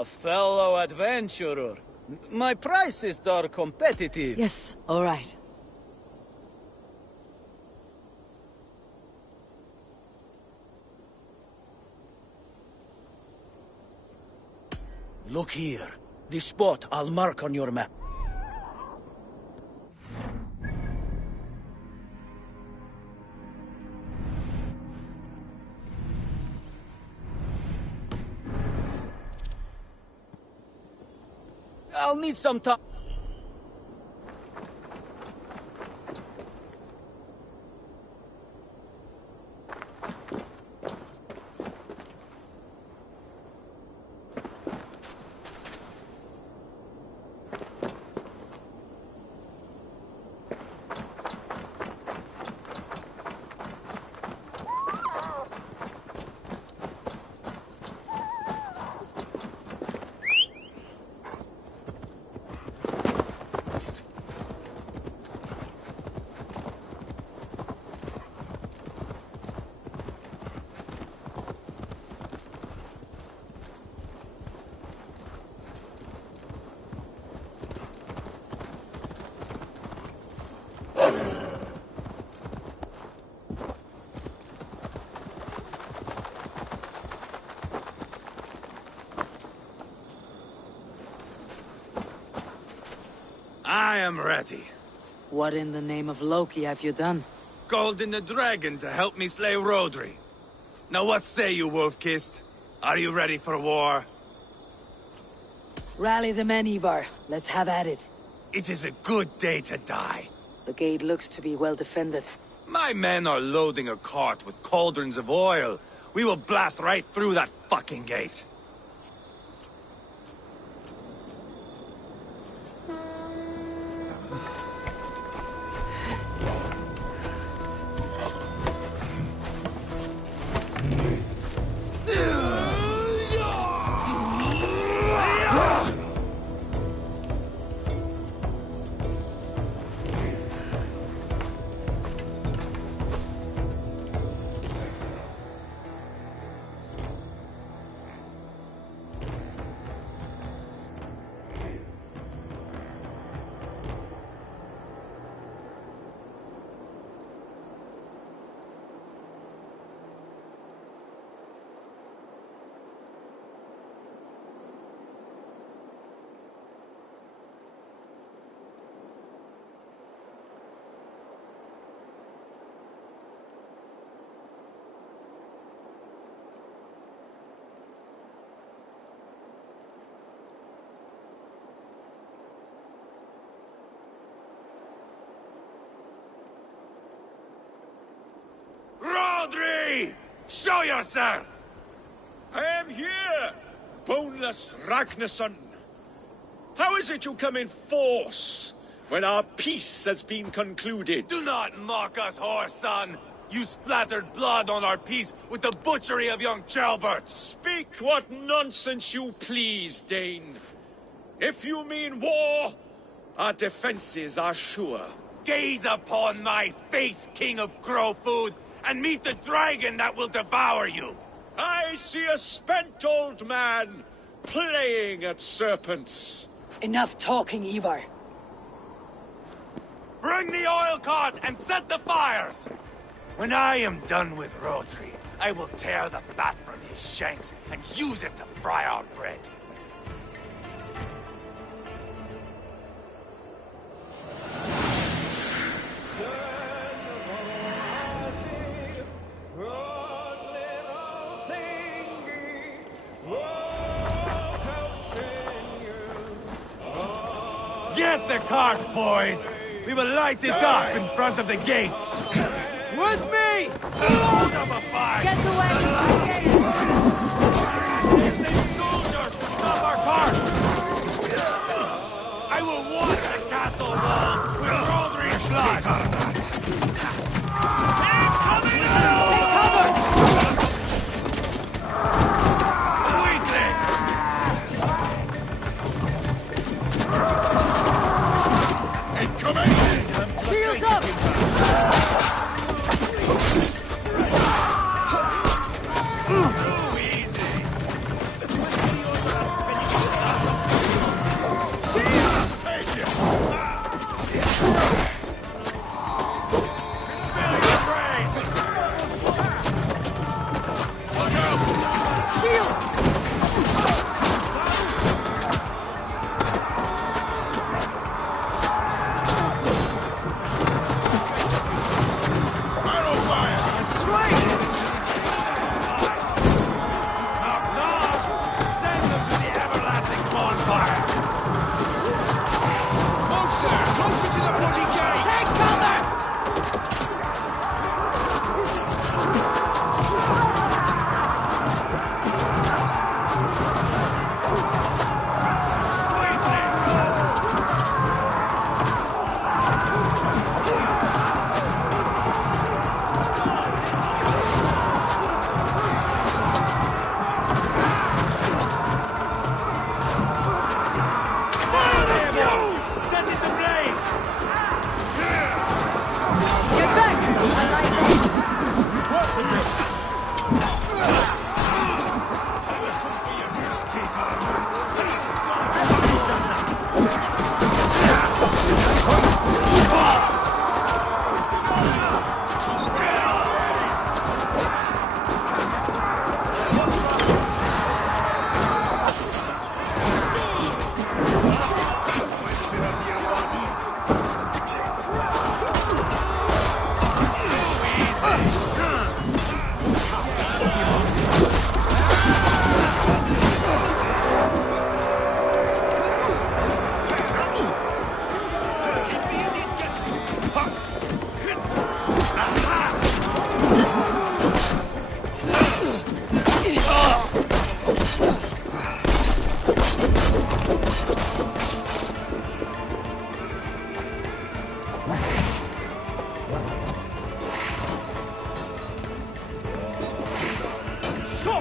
A fellow adventurer. My prices are competitive. Yes, all right. Look here. The spot I'll mark on your map. I'll need some time. I am ready. What in the name of Loki have you done? Called in the dragon to help me slay Rodri. Now what say you, Wolf-Kissed? Are you ready for war? Rally the men, Ivar. Let's have at it. It is a good day to die. The gate looks to be well defended. My men are loading a cart with cauldrons of oil. We will blast right through that fucking gate. Rodri! Show yourself! I am here, boneless Ragnarsson. How is it you come in force when our peace has been concluded? Do not mock us, whoreson! You splattered blood on our peace with the butchery of young Chalbert! Speak what nonsense you please, Dane. If you mean war, our defenses are sure. Gaze upon my face, King of Crow Food, and meet the dragon that will devour you! I see a spent old man playing at serpents. Enough talking, Ivar. Bring the oil cart and set the fires! When I am done with Rodri, I will tear the fat from his shanks and use it to fry our bread. Get the cart, boys! We will light it up in front of the gate! With me! Hold up a fire! Get the wagon to the gate! Send soldiers to stop our cart! I will watch the castle wall with Rodri's blood! He's coming out! Take cover! Weakling! Incoming! Shields up! Too easy!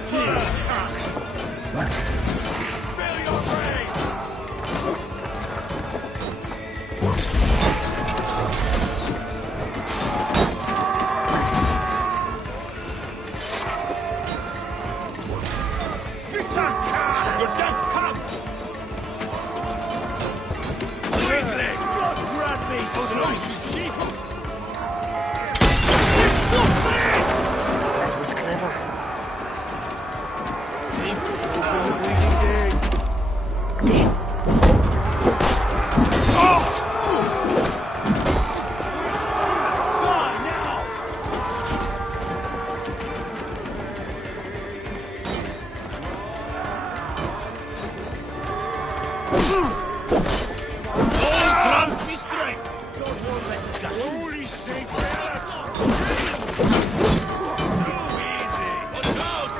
Spare your brains! Your death comes! Weakling! God grant me strength! That was clever. Grant me strength! Holy Saint easy! Watch out!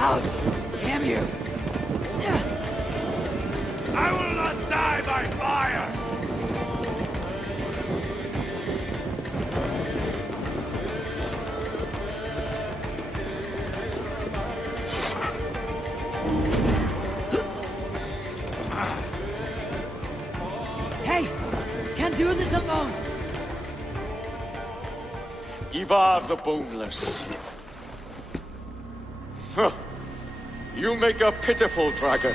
Out! Damn you! I will not die by fire! Hey! Can't do this alone! Ivar the Boneless. Huh. You make a pitiful dragon.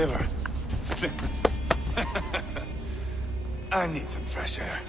deliver. I need some fresh air.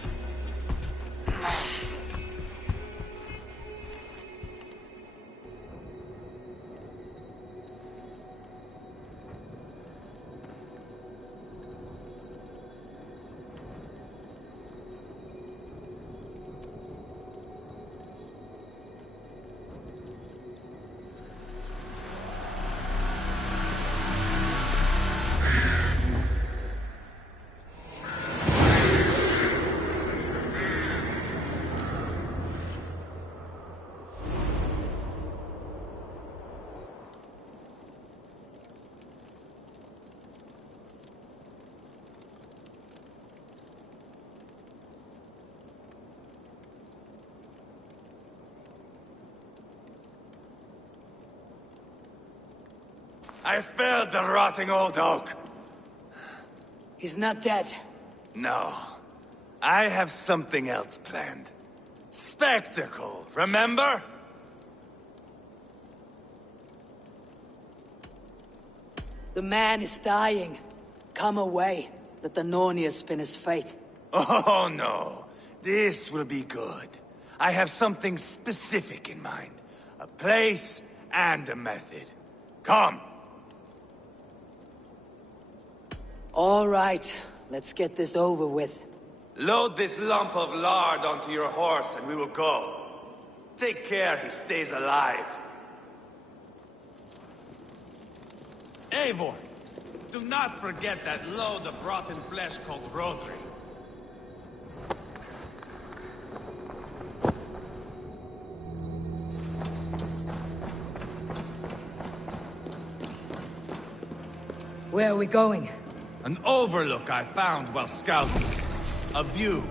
I felled the rotting old oak. He's not dead. No. I have something else planned. Spectacle, remember? The man is dying. Come away. Let the Nornier spin his fate. Oh, no. This will be good. I have something specific in mind. A place and a method. Come. All right. Let's get this over with. Load this lump of lard onto your horse and we will go. Take care he stays alive. Eivor, do not forget that load of rotten flesh called Rodri. Where are we going? An overlook I found while scouting. A view,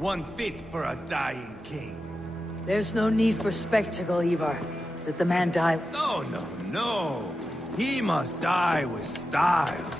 one fit for a dying king. There's no need for spectacle, Ivar. Let the man die. No, no, no. He must die with style.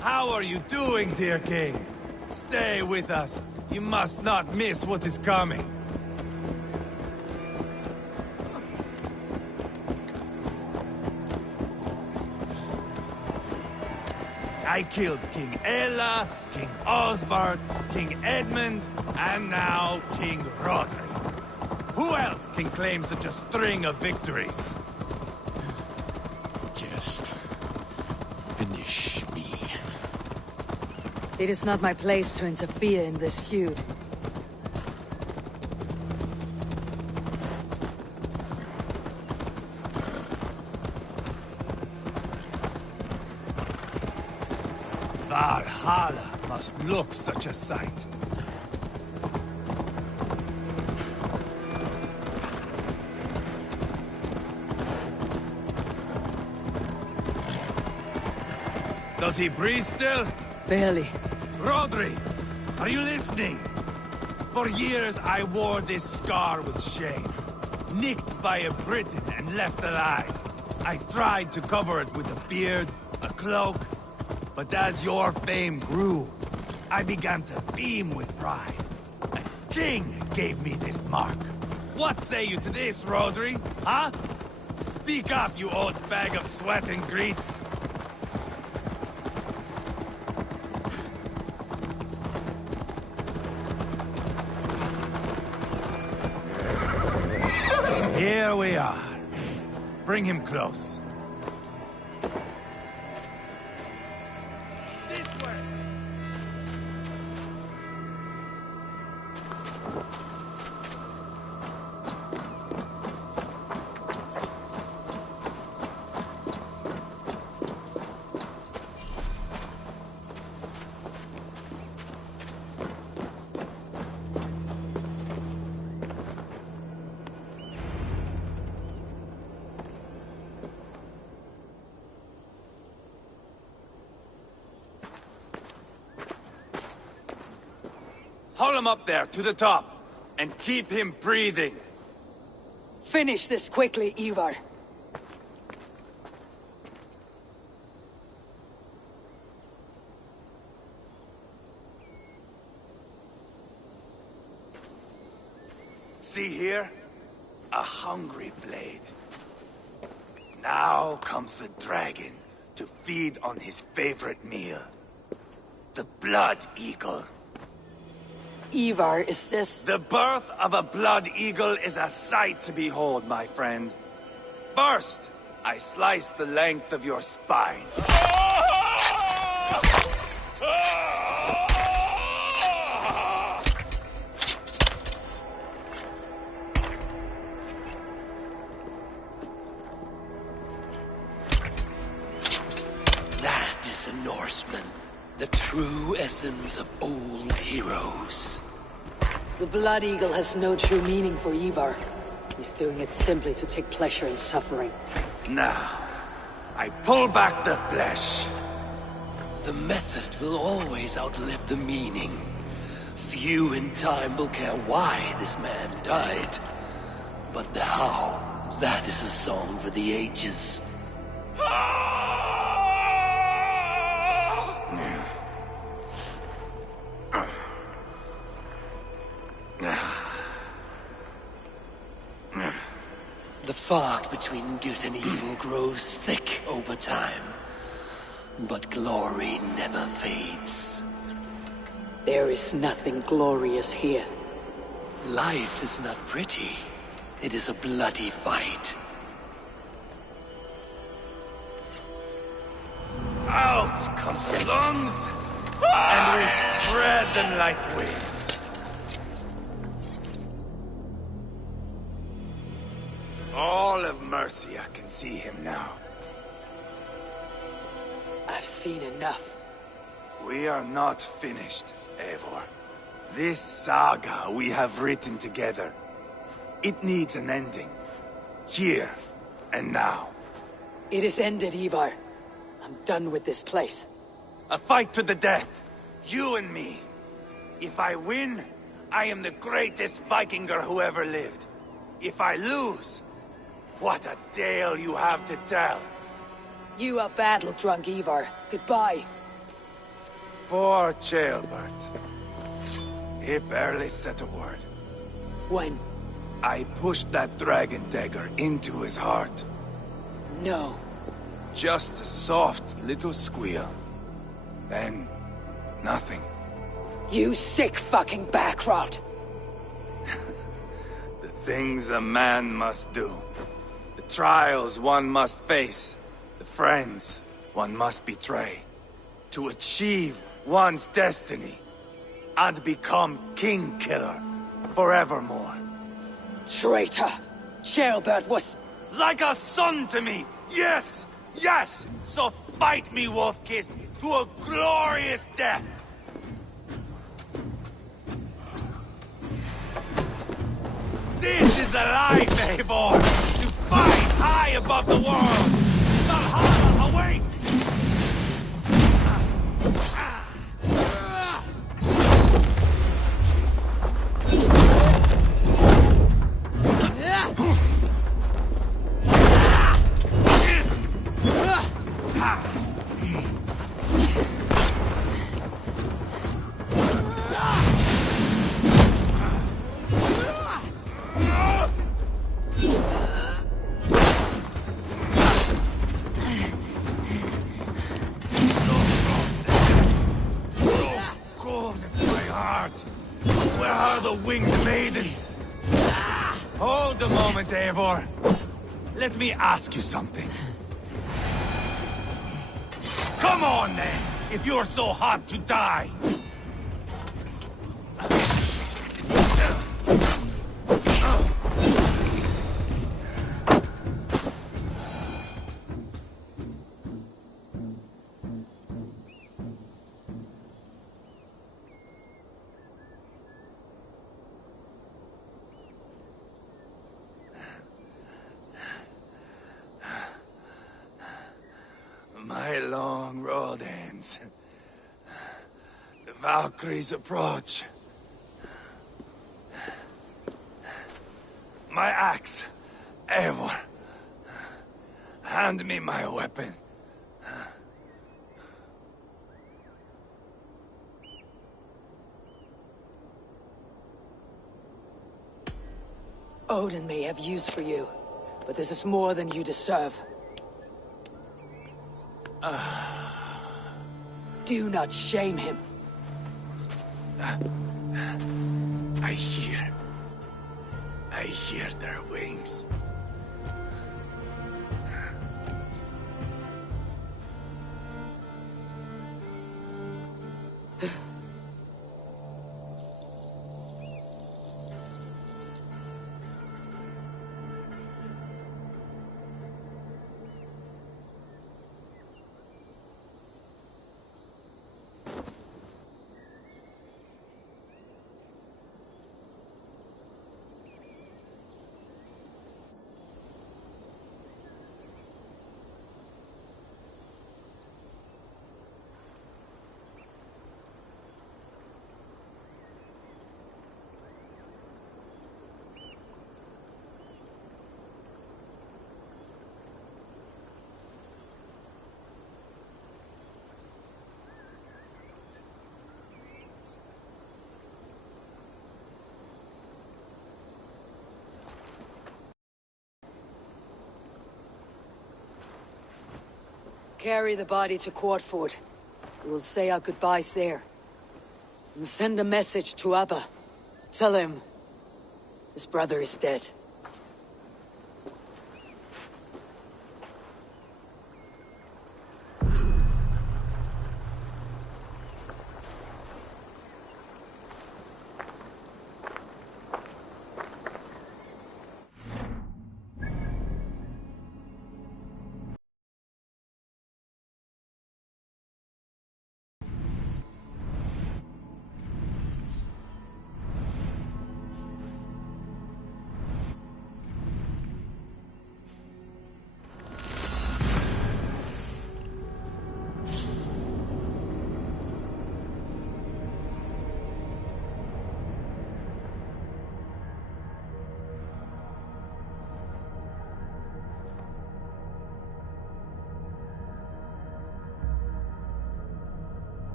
How are you doing, dear king? Stay with us. You must not miss what is coming. I killed King Ella, King Osbert, King Edmund, and now King Rodri. Who else can claim such a string of victories? Just finish me. It is not my place to interfere in this feud. Valhalla must look such a sight. Does he breathe still? Barely. Rodri, are you listening? For years I wore this scar with shame. Nicked by a Briton and left alive. I tried to cover it with a beard, a cloak. But as your fame grew, I began to beam with pride. A king gave me this mark. What say you to this, Rodri? Huh? Speak up, you old bag of sweat and grease. Here we are. Bring him close. This way! Pull him up there, to the top. And keep him breathing. Finish this quickly, Ivar. See here? A hungry blade. Now comes the dragon to feed on his favorite meal. The blood eagle. Ivar, is this... The birth of a blood eagle is a sight to behold, my friend. First, I slice the length of your spine. That is a Norseman. The true essence of old heroes. The Blood Eagle has no true meaning for Ivar. He's doing it simply to take pleasure in suffering. Now, I pull back the flesh. The method will always outlive the meaning. Few in time will care why this man died. But the how, that is a song for the ages. The fog between good and evil grows thick over time. But glory never fades. There is nothing glorious here. Life is not pretty. It is a bloody fight. Out come the lungs, and we spread them like wings. All of Mercia can see him now. I've seen enough. We are not finished, Eivor. This saga we have written together, it needs an ending. Here and now. It is ended, Ivar. I'm done with this place. A fight to the death. You and me. If I win, I am the greatest Vikinger who ever lived. If I lose, what a tale you have to tell. You are battle-drunk, Ivar. Goodbye. Poor Ceolbert. He barely said a word. When? I pushed that dragon dagger into his heart. No. Just a soft little squeal. Then, nothing. You sick fucking backrot! The things a man must do. The trials one must face. The friends one must betray. To achieve one's destiny. And become King Killer forevermore. Traitor! Ceolbert was... Like a son to me! Yes! Yes! So fight me, Wolf-Kissed, to a glorious death! This is the life, Eivor! To fight high above the world! Valhalla awaits! Where are the winged maidens? Hold a moment, Eivor. Let me ask you something. Come on, then, if you're so hot to die. My long road ends. The Valkyries approach. My axe. Eivor. Hand me my weapon. Odin may have use for you, but this is more than you deserve. Do not shame him. I hear their wings. Carry the body to Quartford. We will say our goodbyes there. And send a message to Abba. Tell him his brother is dead.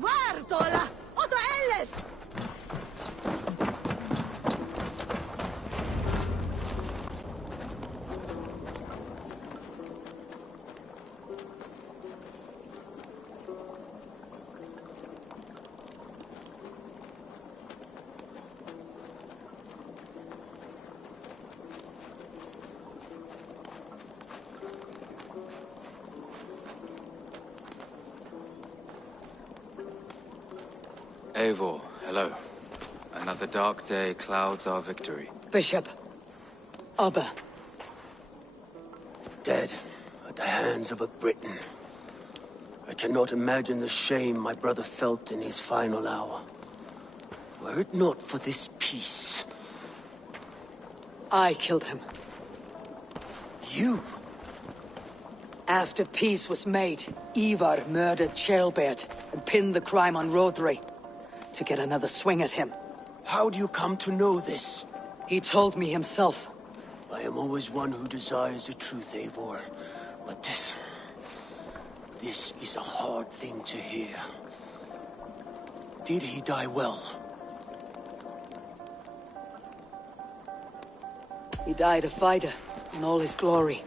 waar, Tola! Otto Ellis! Eivor, hello. Another dark day clouds our victory. Bishop. Abba. Dead at the hands of a Briton. I cannot imagine the shame my brother felt in his final hour. Were it not for this peace... I killed him. You? After peace was made, Ivar murdered Ceolbert and pinned the crime on Rodri to get another swing at him. How do you come to know this? He told me himself. I am always one who desires the truth, Eivor. But this is a hard thing to hear. Did he die well? He died a fighter in all his glory.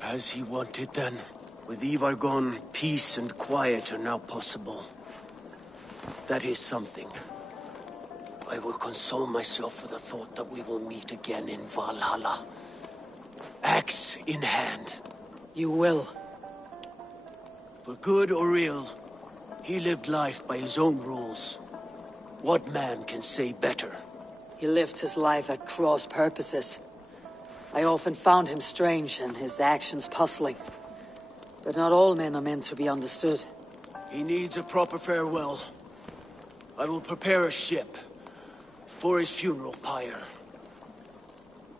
As he wanted then. With Ivar gone, peace and quiet are now possible. That is something. I will console myself for the thought that we will meet again in Valhalla. Axe in hand. You will. For good or ill, he lived life by his own rules. What man can say better? He lived his life at cross purposes. I often found him strange and his actions puzzling. But not all men are meant to be understood. He needs a proper farewell. I will prepare a ship for his funeral pyre.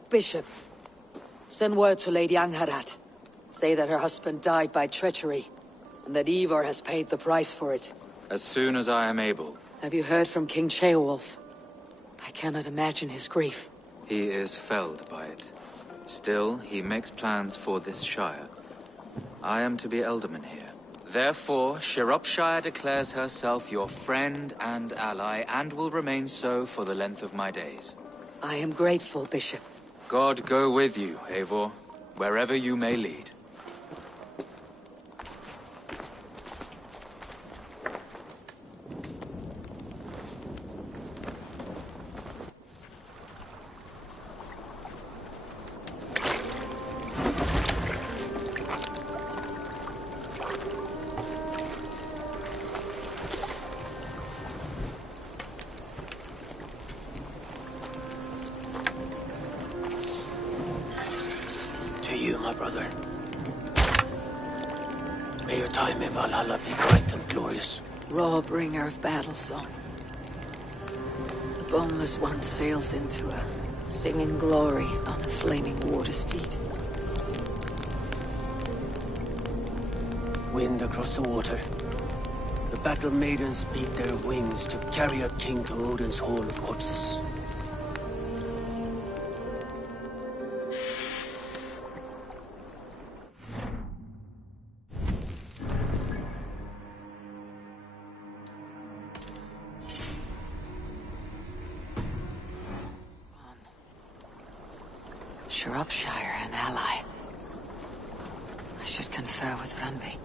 Bishop, send word to Lady Angharad. Say that her husband died by treachery, and that Ivar has paid the price for it. As soon as I am able. Have you heard from King Ceolwulf? I cannot imagine his grief. He is felled by it. Still, he makes plans for this shire. I am to be Elderman here. Therefore, Shropshire declares herself your friend and ally, and will remain so for the length of my days. I am grateful, Bishop. God go with you, Eivor, wherever you may lead. My brother. May your time in Valhalla be bright and glorious. Raw bringer of battle song. The boneless one sails into a singing glory on a flaming water steed. Wind across the water. The battle maidens beat their wings to carry a king to Odin's hall of corpses. Shropshire, an ally. I should confer with Randvi.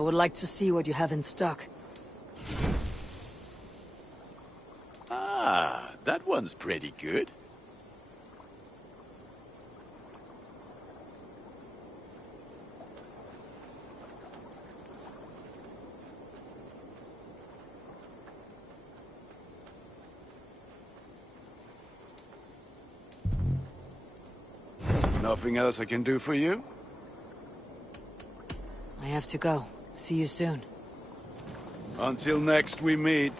I would like to see what you have in stock. Ah, that one's pretty good. Nothing else I can do for you? I have to go. See you soon. Until next we meet.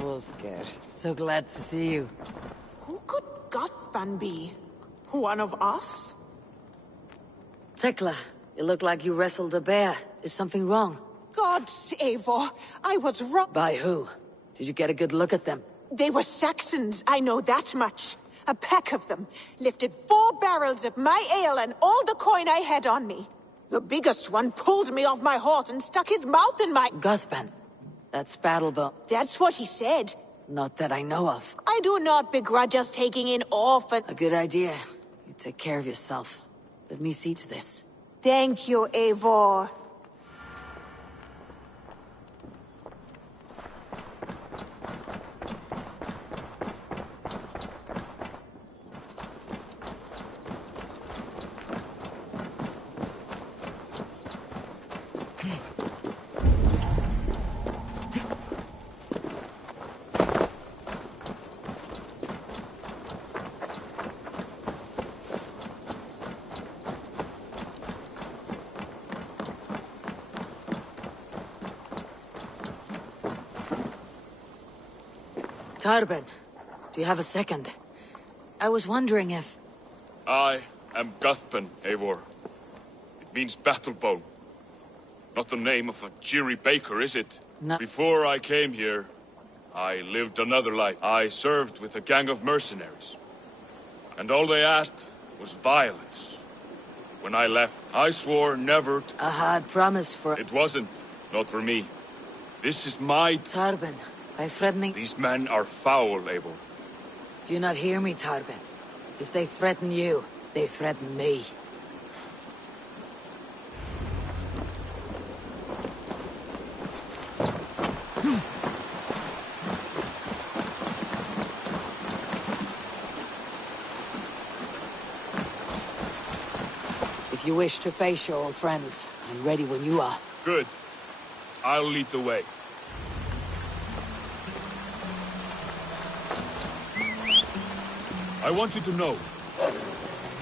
Wolfgar, so glad to see you. Who could Gothban be? One of us? Tekla, you look like you wrestled a bear. Is something wrong? Gods, Eivor, I was wrong. By who? Did you get a good look at them? They were Saxons, I know that much. A pack of them lifted 4 barrels of my ale and all the coin I had on me. The biggest one pulled me off my horse and stuck his mouth in my... Gothban. That's Battlebone. That's what he said. Not that I know of. I do not begrudge us taking in orphan... A good idea. You take care of yourself. Let me see to this. Thank you, Eivor. Tarben, do you have a second? I was wondering if... I am Guthban, Eivor. It means battlebone. Not the name of a cheery baker, is it? No. Before I came here, I lived another life. I served with a gang of mercenaries. And all they asked was violence. When I left, I swore never to... A hard promise for... It wasn't. Not for me. This is my... Tarben, by threatening... These men are foul, Eivor. Do you not hear me, Tarben? If they threaten you, they threaten me. If you wish to face your old friends, I'm ready when you are. Good. I'll lead the way. I want you to know,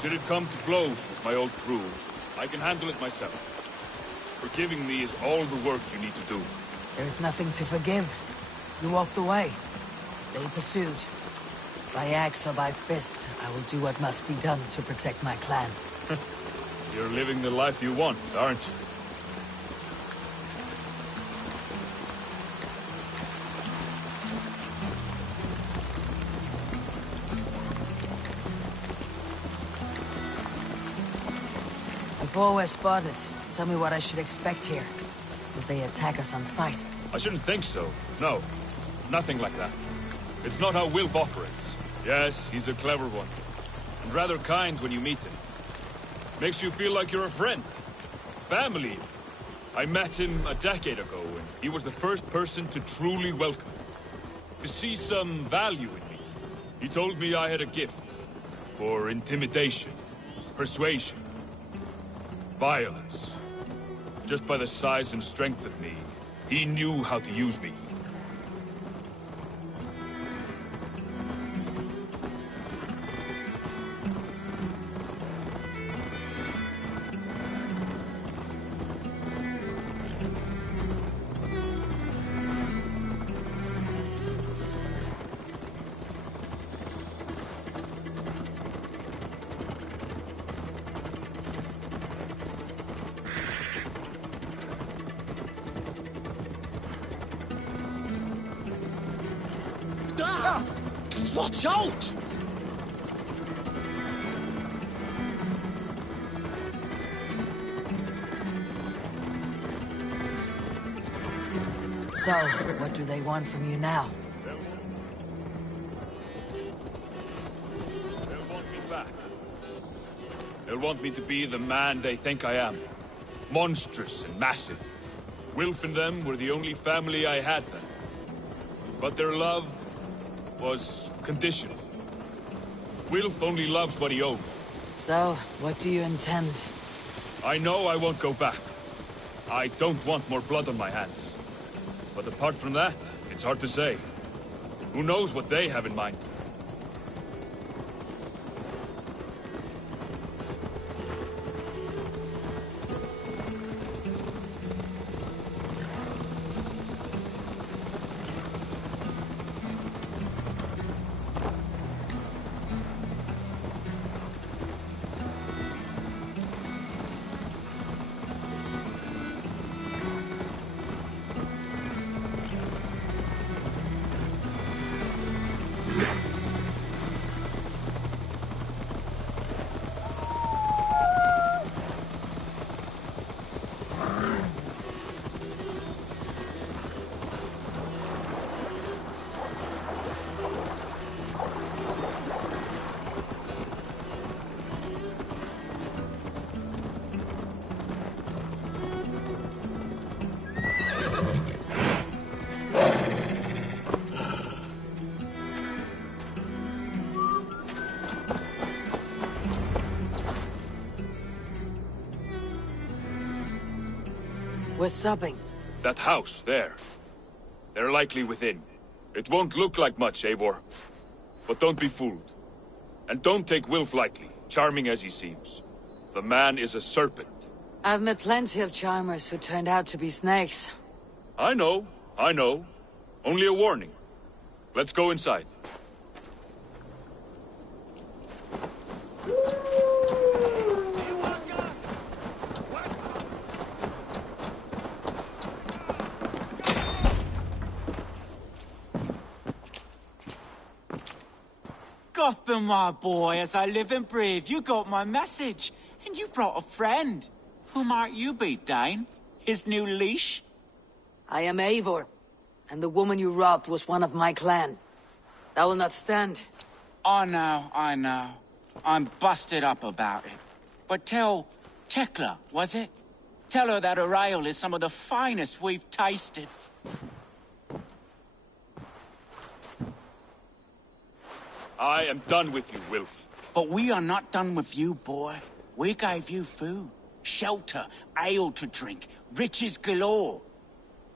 should it come to blows with my old crew, I can handle it myself. Forgiving me is all the work you need to do. There is nothing to forgive. You walked away. They pursued. By axe or by fist, I will do what must be done to protect my clan. You're living the life you want, aren't you? Before we're spotted, tell me what I should expect here. Will they attack us on sight? I shouldn't think so. No. Nothing like that. It's not how Wilf operates. Yes, he's a clever one. And rather kind when you meet him. Makes you feel like you're a friend. Family. I met him a decade ago, and he was the first person to truly welcome me. To see some value in me. He told me I had a gift. For intimidation. Persuasion. Violence. Just by the size and strength of me, he knew how to use me. Watch out! So, what do they want from you now? They'll want me back. They'll want me to be the man they think I am. Monstrous and massive. Wilf and them were the only family I had then. But their love was conditional. Wilf only loves what he owns. So, what do you intend? I know I won't go back. I don't want more blood on my hands. But apart from that, it's hard to say. Who knows what they have in mind? We're stopping. That house, there. They're likely within. It won't look like much, Eivor. But don't be fooled. And don't take Wilf lightly, charming as he seems. The man is a serpent. I've met plenty of charmers who turned out to be snakes. I know. Only a warning. Let's go inside. Gotham, my boy, as I live and breathe, you got my message. And you brought a friend. Who might you be, Dane? His new leash? I am Eivor, and the woman you robbed was one of my clan. That will not stand. I know. I'm busted up about it. But tell Tekla, was it? Tell her that her ale is some of the finest we've tasted. I am done with you, Wilf. But we are not done with you, boy. We gave you food, shelter, ale to drink, riches galore.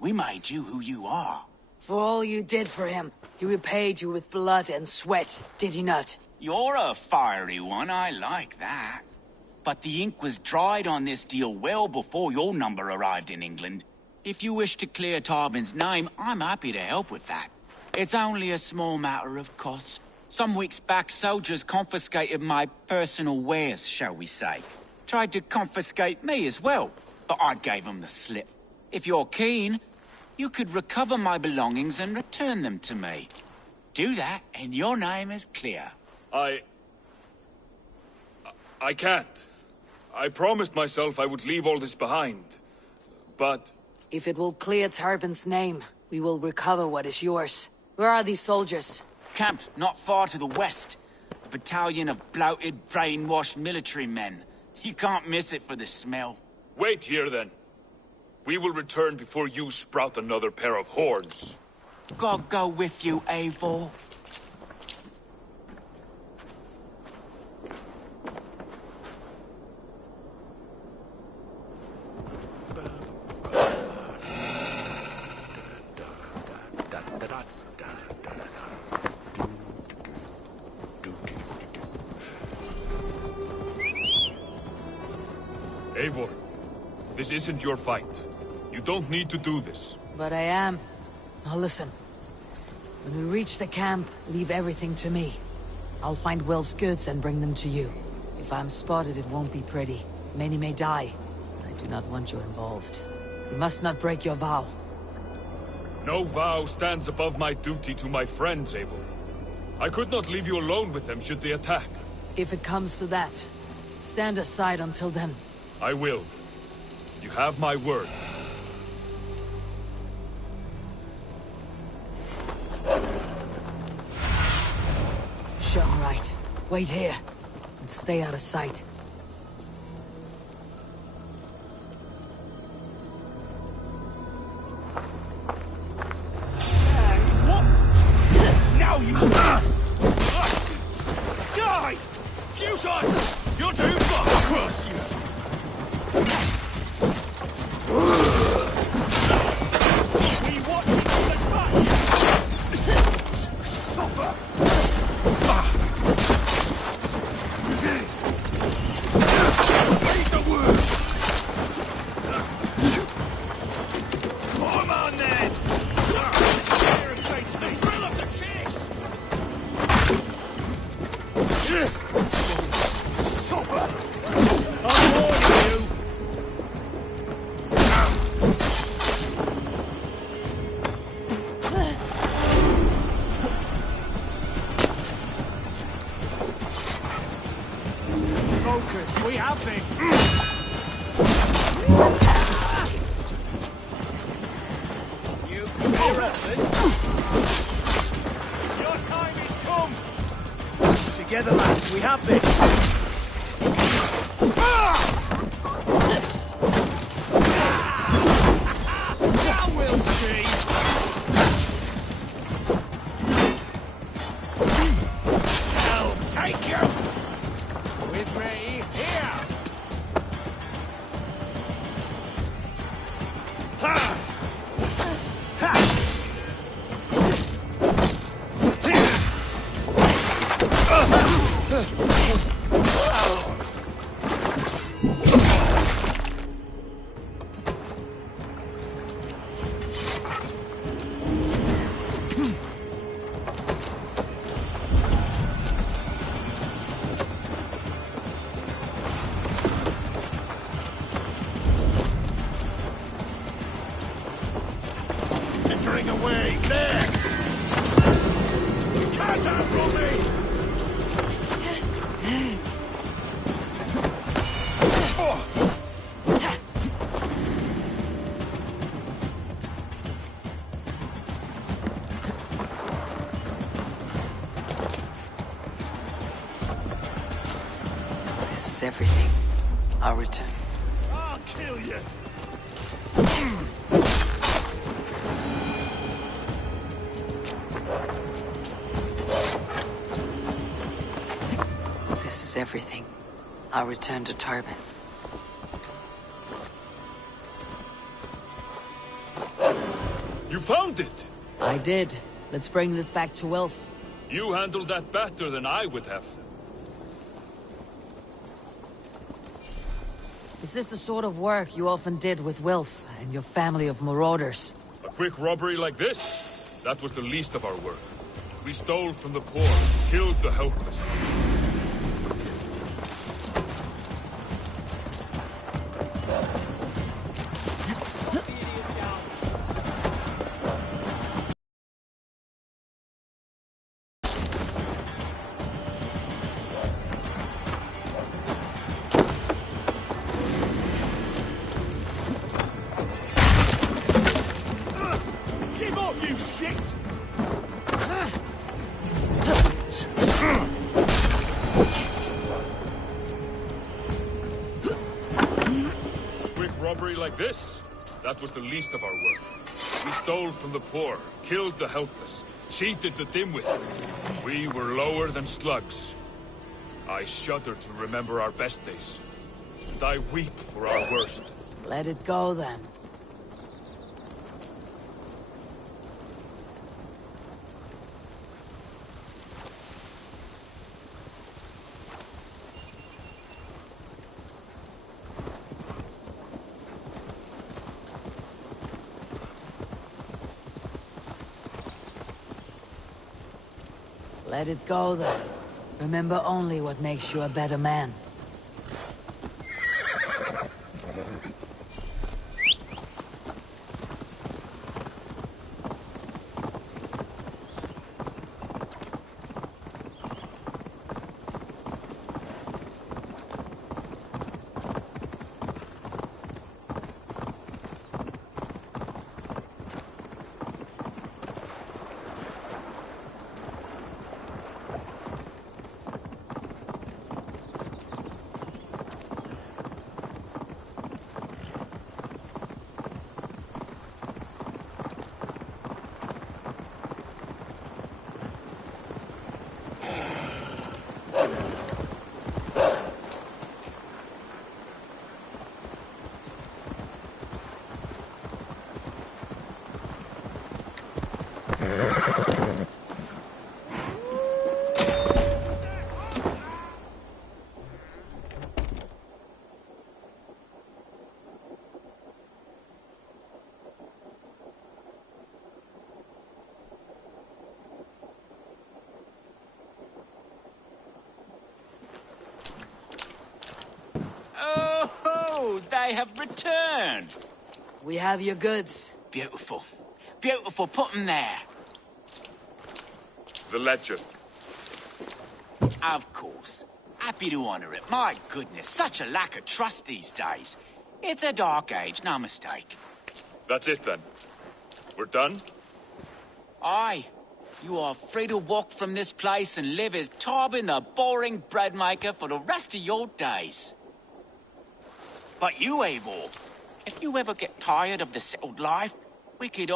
We made you who you are. For all you did for him, he repaid you with blood and sweat, did he not? You're a fiery one, I like that. But the ink was dried on this deal well before your number arrived in England. If you wish to clear Tarbin's name, I'm happy to help with that. It's only a small matter of cost. Some weeks back, soldiers confiscated my personal wares, shall we say. Tried to confiscate me as well, but I gave them the slip. If you're keen, you could recover my belongings and return them to me. Do that, and your name is clear. I can't. I promised myself I would leave all this behind. But... If it will clear Tarbin's name, we will recover what is yours. Where are these soldiers? Camped not far to the west. A battalion of bloated, brainwashed military men. You can't miss it for the smell. Wait here, then. We will return before you sprout another pair of horns. God go with you, Eivor. Eivor, this isn't your fight. You don't need to do this. But I am. Now listen. When we reach the camp, leave everything to me. I'll find Will's goods and bring them to you. If I'm spotted, it won't be pretty. Many may die. I do not want you involved. You must not break your vow. No vow stands above my duty to my friends, Eivor. I could not leave you alone with them should they attack. If it comes to that, stand aside until then. I will. You have my word. All right. Wait here. And stay out of sight. What? Now you... Die! Futile! You're too far! We watch you on the back! Suffer! Read the word! Come on then! The thrill of the chase! Suffer! I'm warning you! Focus, we have this! You clear up, then? Your time is come! Together, lads, we have this. Now we'll see! I'll take you! With me, here! Ha! Ha! Entering away! There! You can't outrun me! This is everything. I'll return. I'll kill you! This is everything. I'll return to Tarbin. You found it! I did. Let's bring this back to Wilf. You handled that better than I would have. Is this the sort of work you often did with Wilf and your family of marauders? A quick robbery like this? That was the least of our work. We stole from the poor, killed the helpless. Give up, you shit! Quick robbery like this? That was the least of our work. We stole from the poor, killed the helpless, cheated the dimwit. We were lower than slugs. I shudder to remember our best days. And I weep for our worst. Let it go, then. Let it go, then. Remember only what makes you a better man. Oh, they have returned. We have your goods. Beautiful. Beautiful. Put them there. The ledger. Of course. Happy to honor it. My goodness, such a lack of trust these days. It's a dark age, no mistake. That's it then. We're done? Aye. You are free to walk from this place and live as Tarbin the boring bread maker for the rest of your days. But you, Eivor, if you ever get tired of the settled life, we could...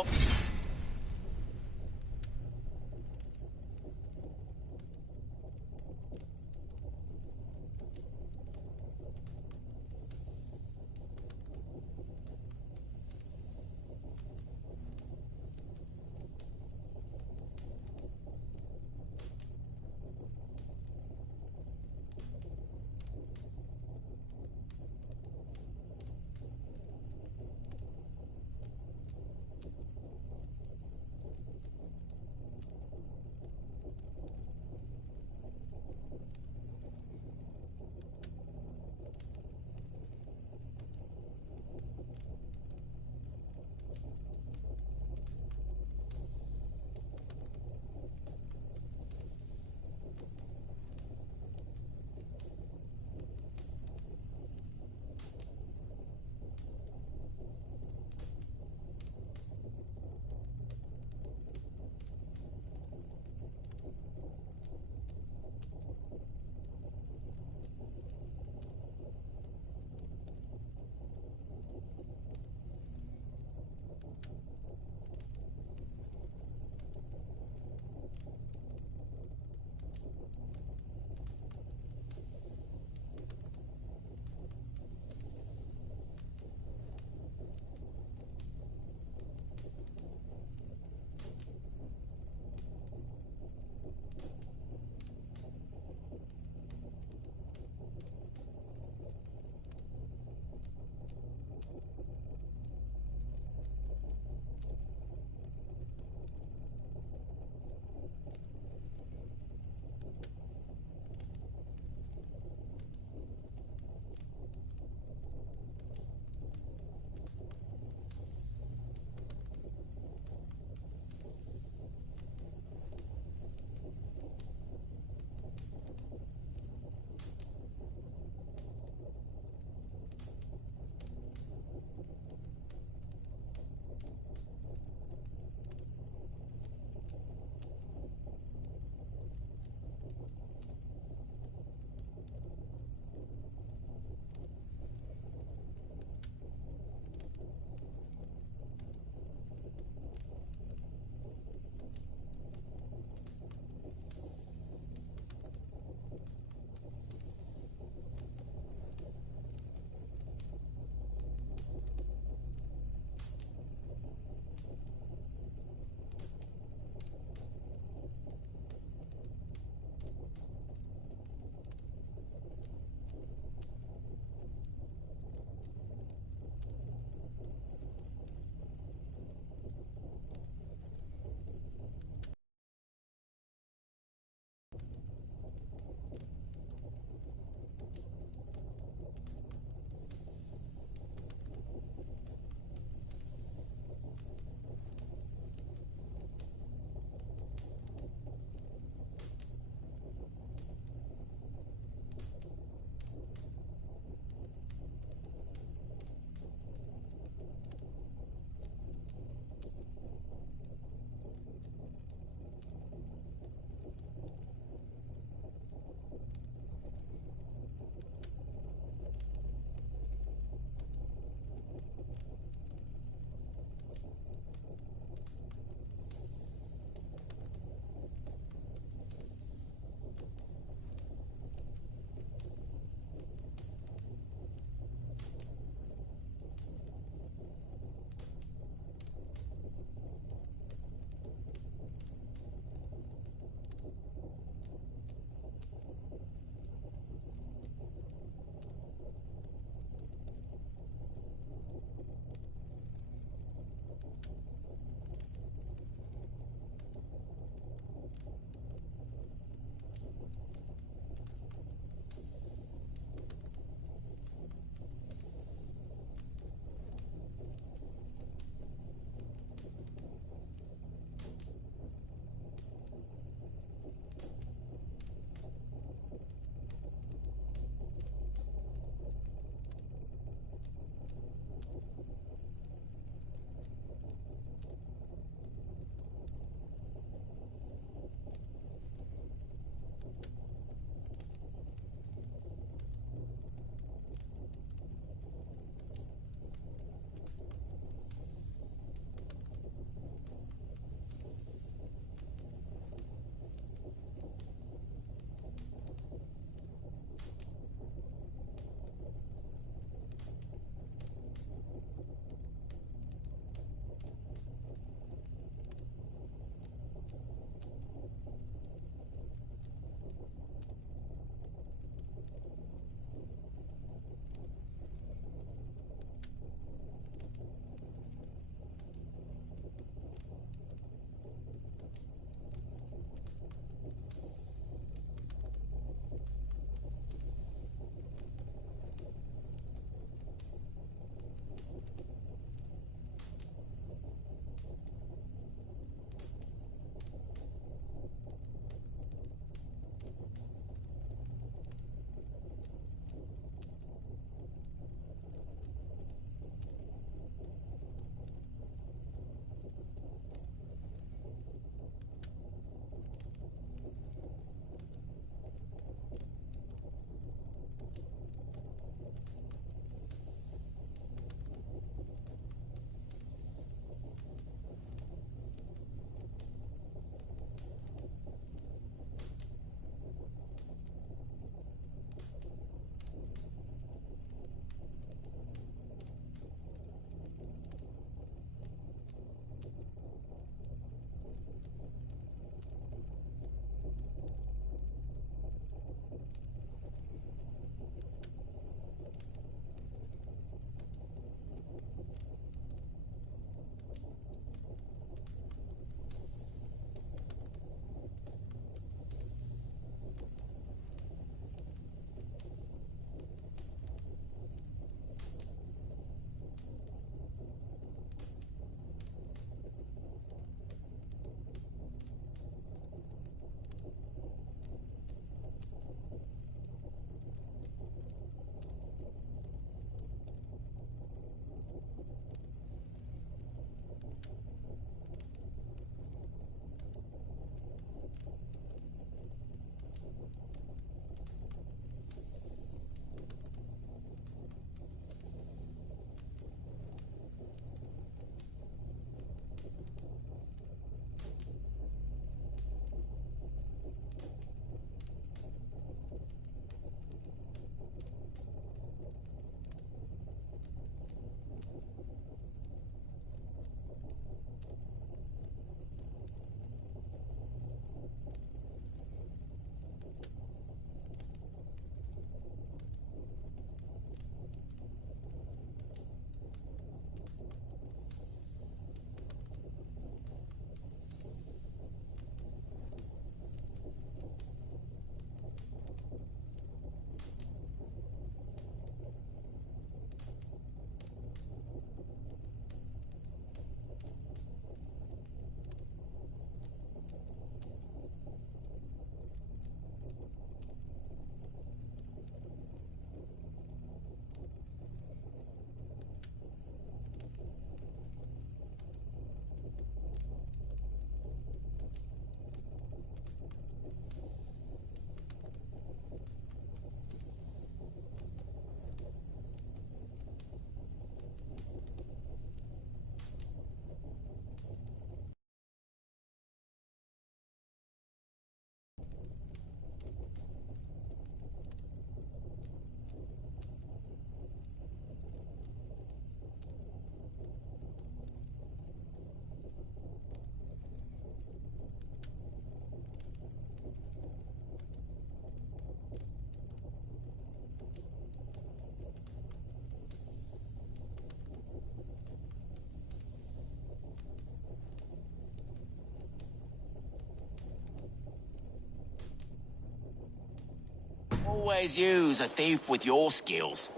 always use a thief with your skills.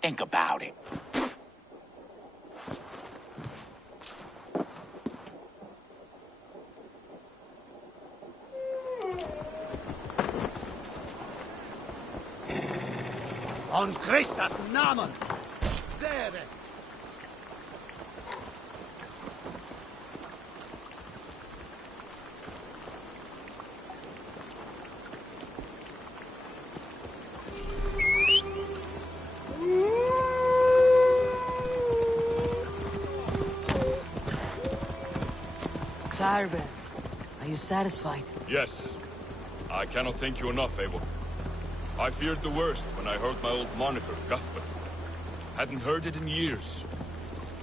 Think about it. On Christus Namen! There! Tyrben, are you satisfied? Yes. I cannot thank you enough, Abel. I feared the worst when I heard my old moniker, Cuthbert. Hadn't heard it in years.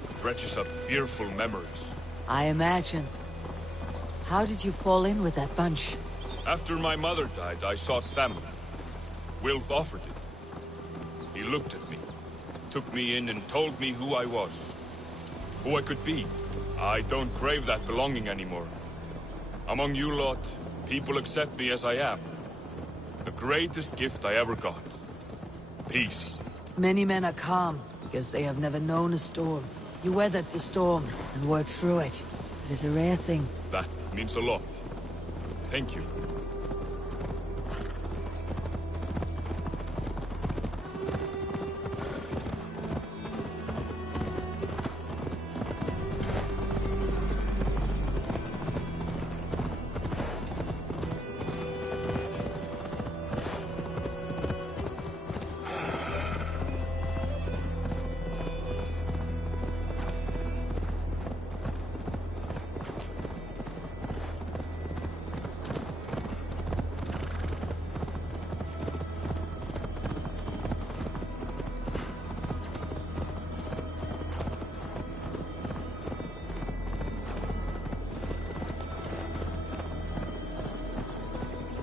It dredges up fearful memories. I imagine. How did you fall in with that bunch? After my mother died, I sought family. Wilf offered it. He looked at me, took me in and told me who I was. Who I could be. I don't crave that belonging anymore. Among you lot, people accept me as I am. The greatest gift I ever got. Peace. Many men are calm, because they have never known a storm. You weathered the storm, and worked through it. It is a rare thing. That means a lot. Thank you.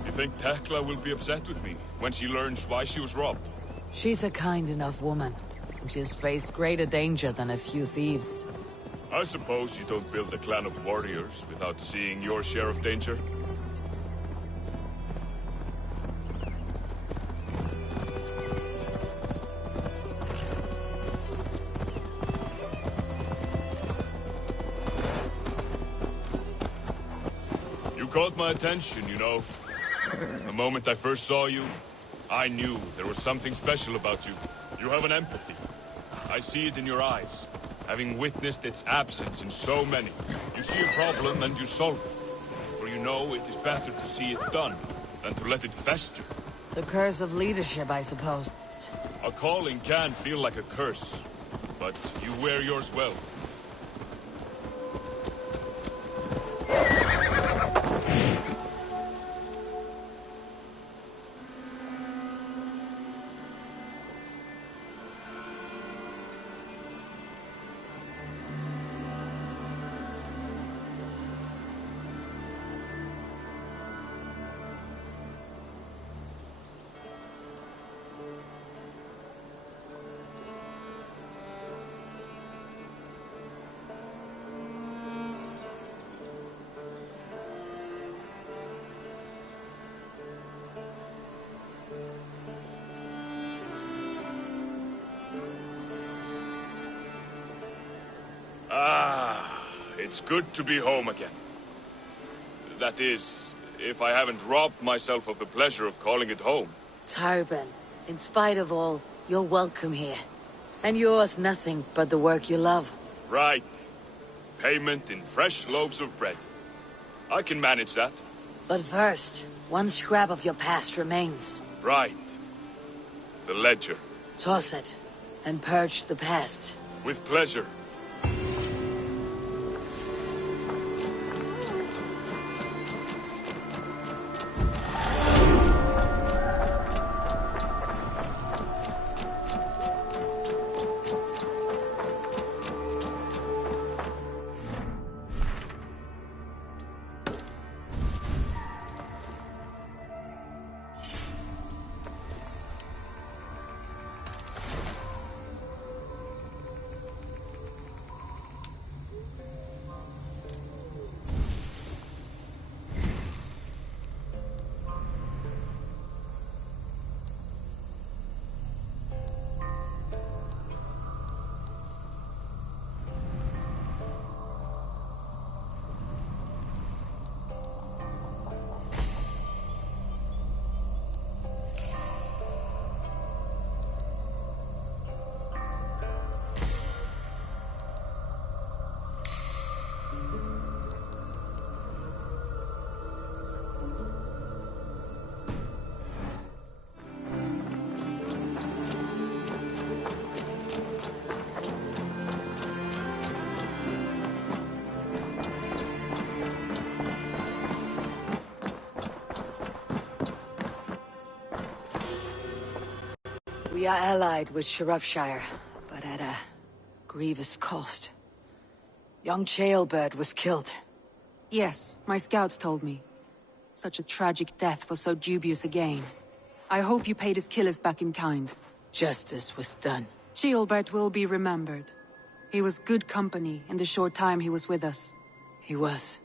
You think Tekla will be upset with me when she learns why she was robbed? She's a kind enough woman. And she's faced greater danger than a few thieves. I suppose you don't build a clan of warriors without seeing your share of danger? You caught my attention, you know. The moment I first saw you, I knew there was something special about you. You have an empathy. I see it in your eyes, having witnessed its absence in so many. You see a problem and you solve it. For you know it is better to see it done than to let it fester. The curse of leadership, I suppose. A calling can feel like a curse, but you wear yours well. It's good to be home again. That is, if I haven't robbed myself of the pleasure of calling it home. Tyrben, in spite of all, you're welcome here. And yours nothing but the work you love. Right. Payment in fresh loaves of bread. I can manage that. But first, one scrap of your past remains. Right. The ledger. Toss it, and purge the past. With pleasure. We are allied with Shropshire, but at a grievous cost. Young Chaelbert was killed. Yes, my scouts told me. Such a tragic death for so dubious a gain. I hope you paid his killers back in kind. Justice was done. Chaelbert will be remembered. He was good company in the short time he was with us. He was.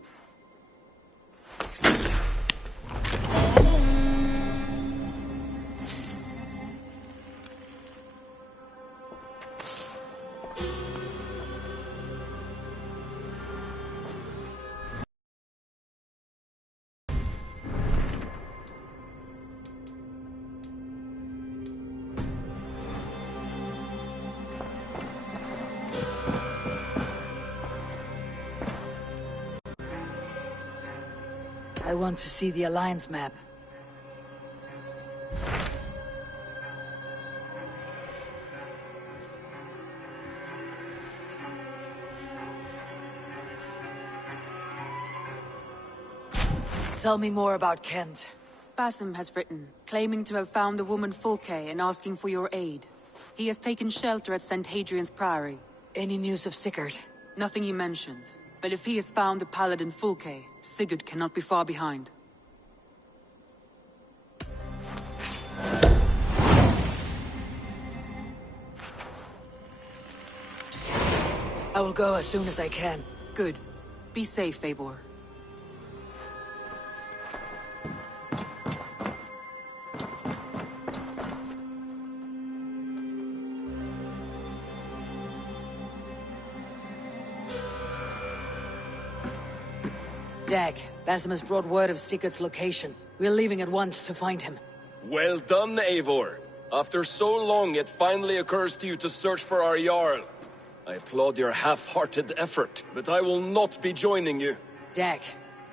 I want to see the Alliance map. Tell me more about Kent. Basim has written, claiming to have found the woman Fulke and asking for your aid. He has taken shelter at St. Hadrian's Priory. Any news of Sigurd? Nothing he mentioned. But if he has found the paladin Fulke, Sigurd cannot be far behind. I will go as soon as I can. Good. Be safe, Eivor. Dag, Basim has brought word of Sigurd's location. We're leaving at once to find him. Well done, Eivor. After so long, it finally occurs to you to search for our Jarl. I applaud your half-hearted effort, but I will not be joining you. Dag,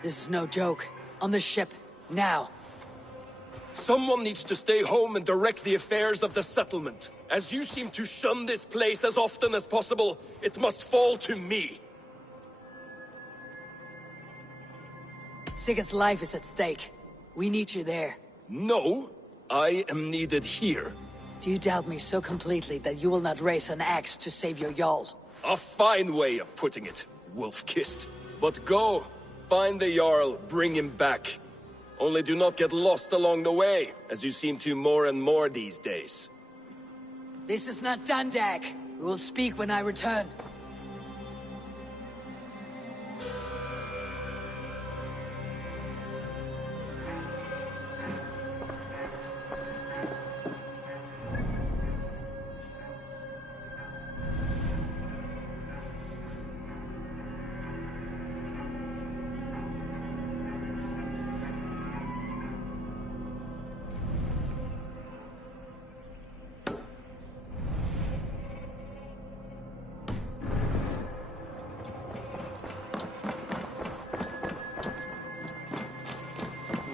this is no joke. On the ship, now. Someone needs to stay home and direct the affairs of the settlement. As you seem to shun this place as often as possible, it must fall to me. Sigurd's life is at stake. We need you there. No, I am needed here. Do you doubt me so completely that you will not raise an axe to save your Jarl? A fine way of putting it, wolf-kissed. But go, find the Jarl, bring him back. Only do not get lost along the way, as you seem to more and more these days. This is not done, Dag. We will speak when I return.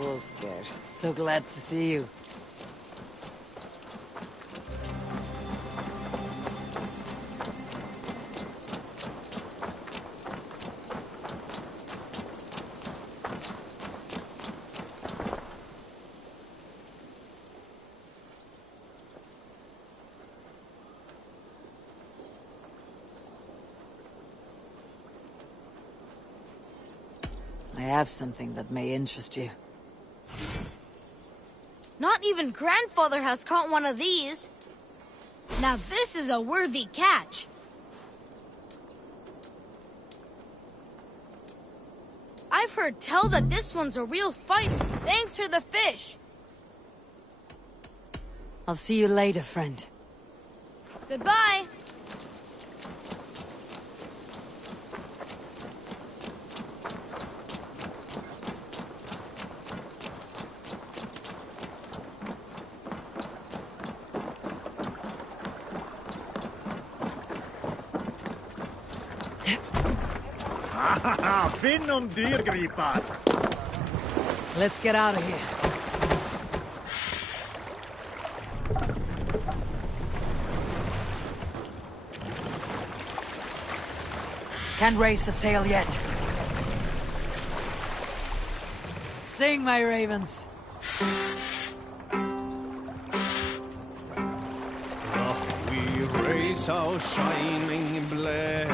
Wolfgerd, so glad to see you. I have something that may interest you. Not even Grandfather has caught one of these. Now this is a worthy catch. I've heard tell that this one's a real fight. Thanks for the fish. I'll see you later, friend. Goodbye. Finn dyrgripar. Let's get out of here. Can't raise the sail yet. Sing, my ravens. so shining blaze.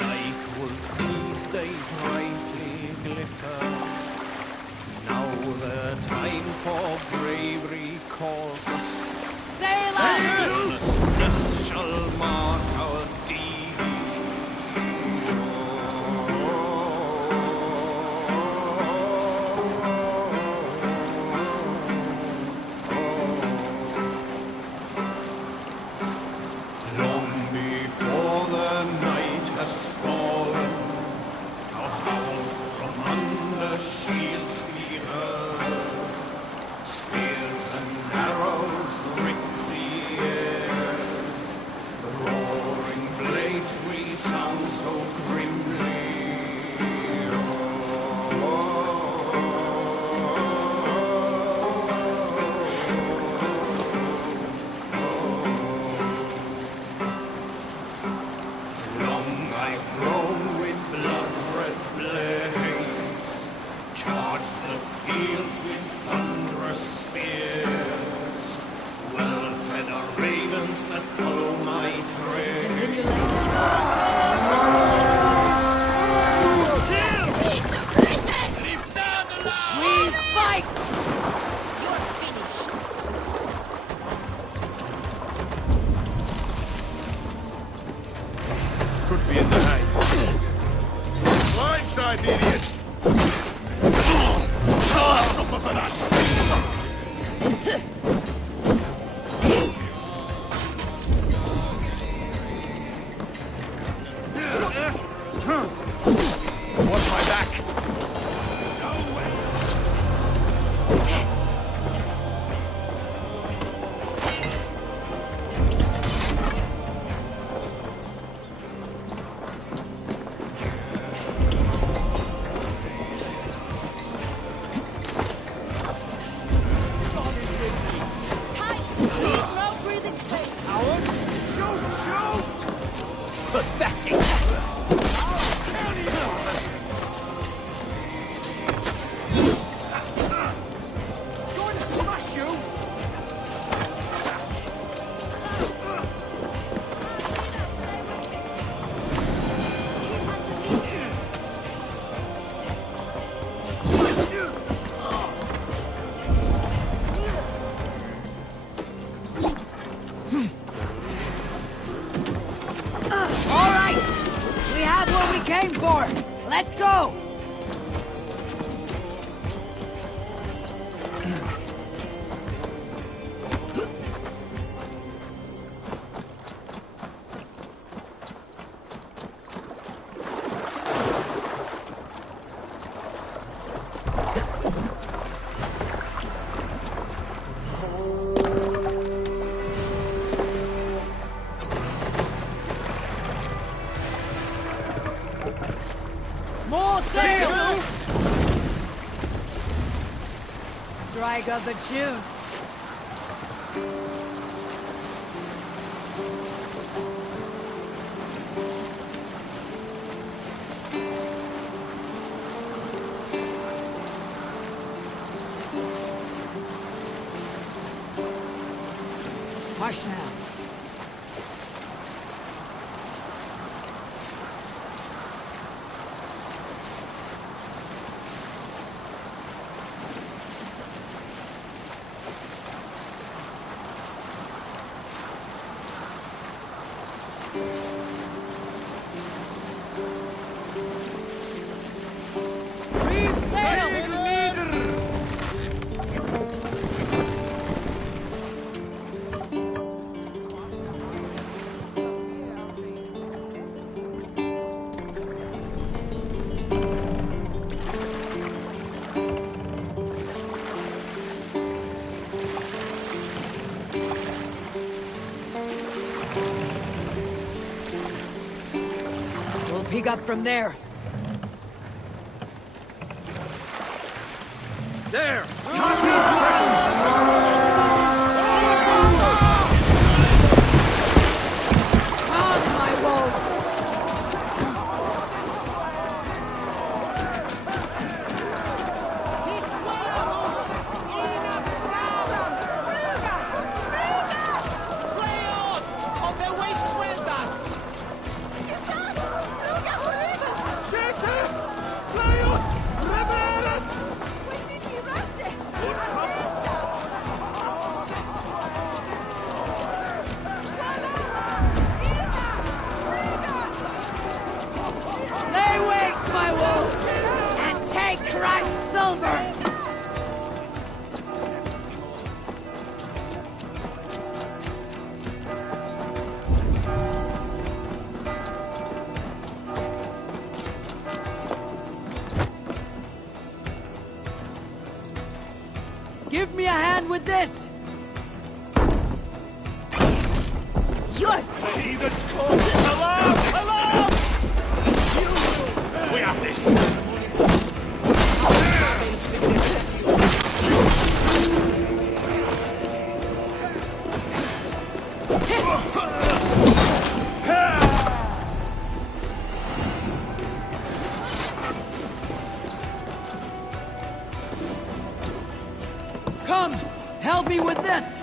Like wolf teeth they brightly glitter. Now the time for bravery calls us. Sailors! This shall mark our deed. Long before the night has fallen, our howls from under shields we heard. Spears and arrows rip the air. The roaring blades resound so grimly. Long I've grown with blood-red blades, charged the fields with thunderous spears. Well-fed are ravens that follow my trail. Continue We fight! You're finished. Could be in the hay. Blindside, idiot! Suffer for Watch my back! All right! We have what we came for! Let's go! More sail! Strike up a tune. Hush now. Reef sail! We'll pick up from there. There! On, my wolves! crush silver! Give me a hand with this! You're He that's called alarm! Alarm! We have this! Come! Help me with this!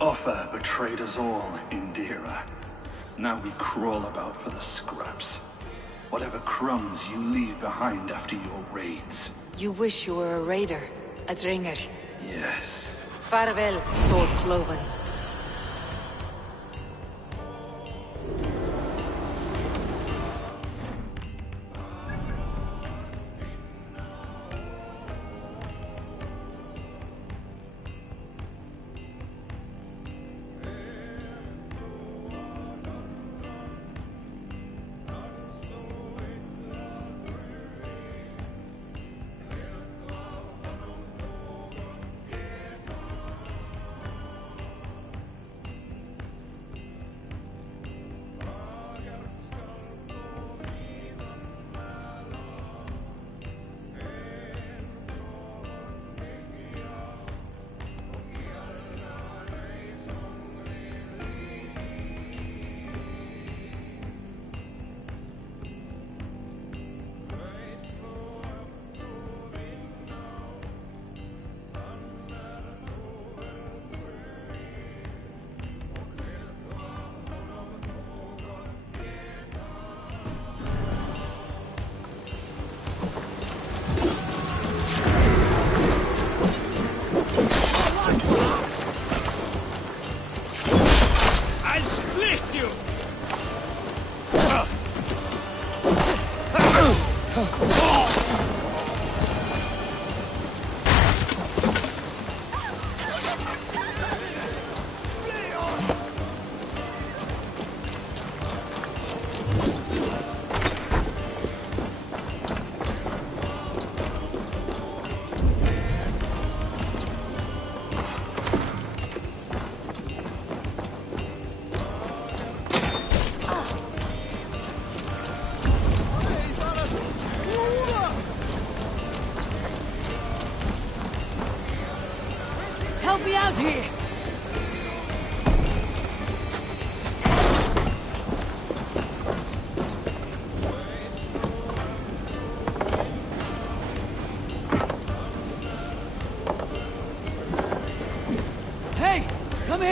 Offa betrayed us all, Indira. Now we crawl about for the scraps. Whatever crumbs you leave behind after your raids. You wish you were a raider, a dringer. Yes. Farewell, sword cloven.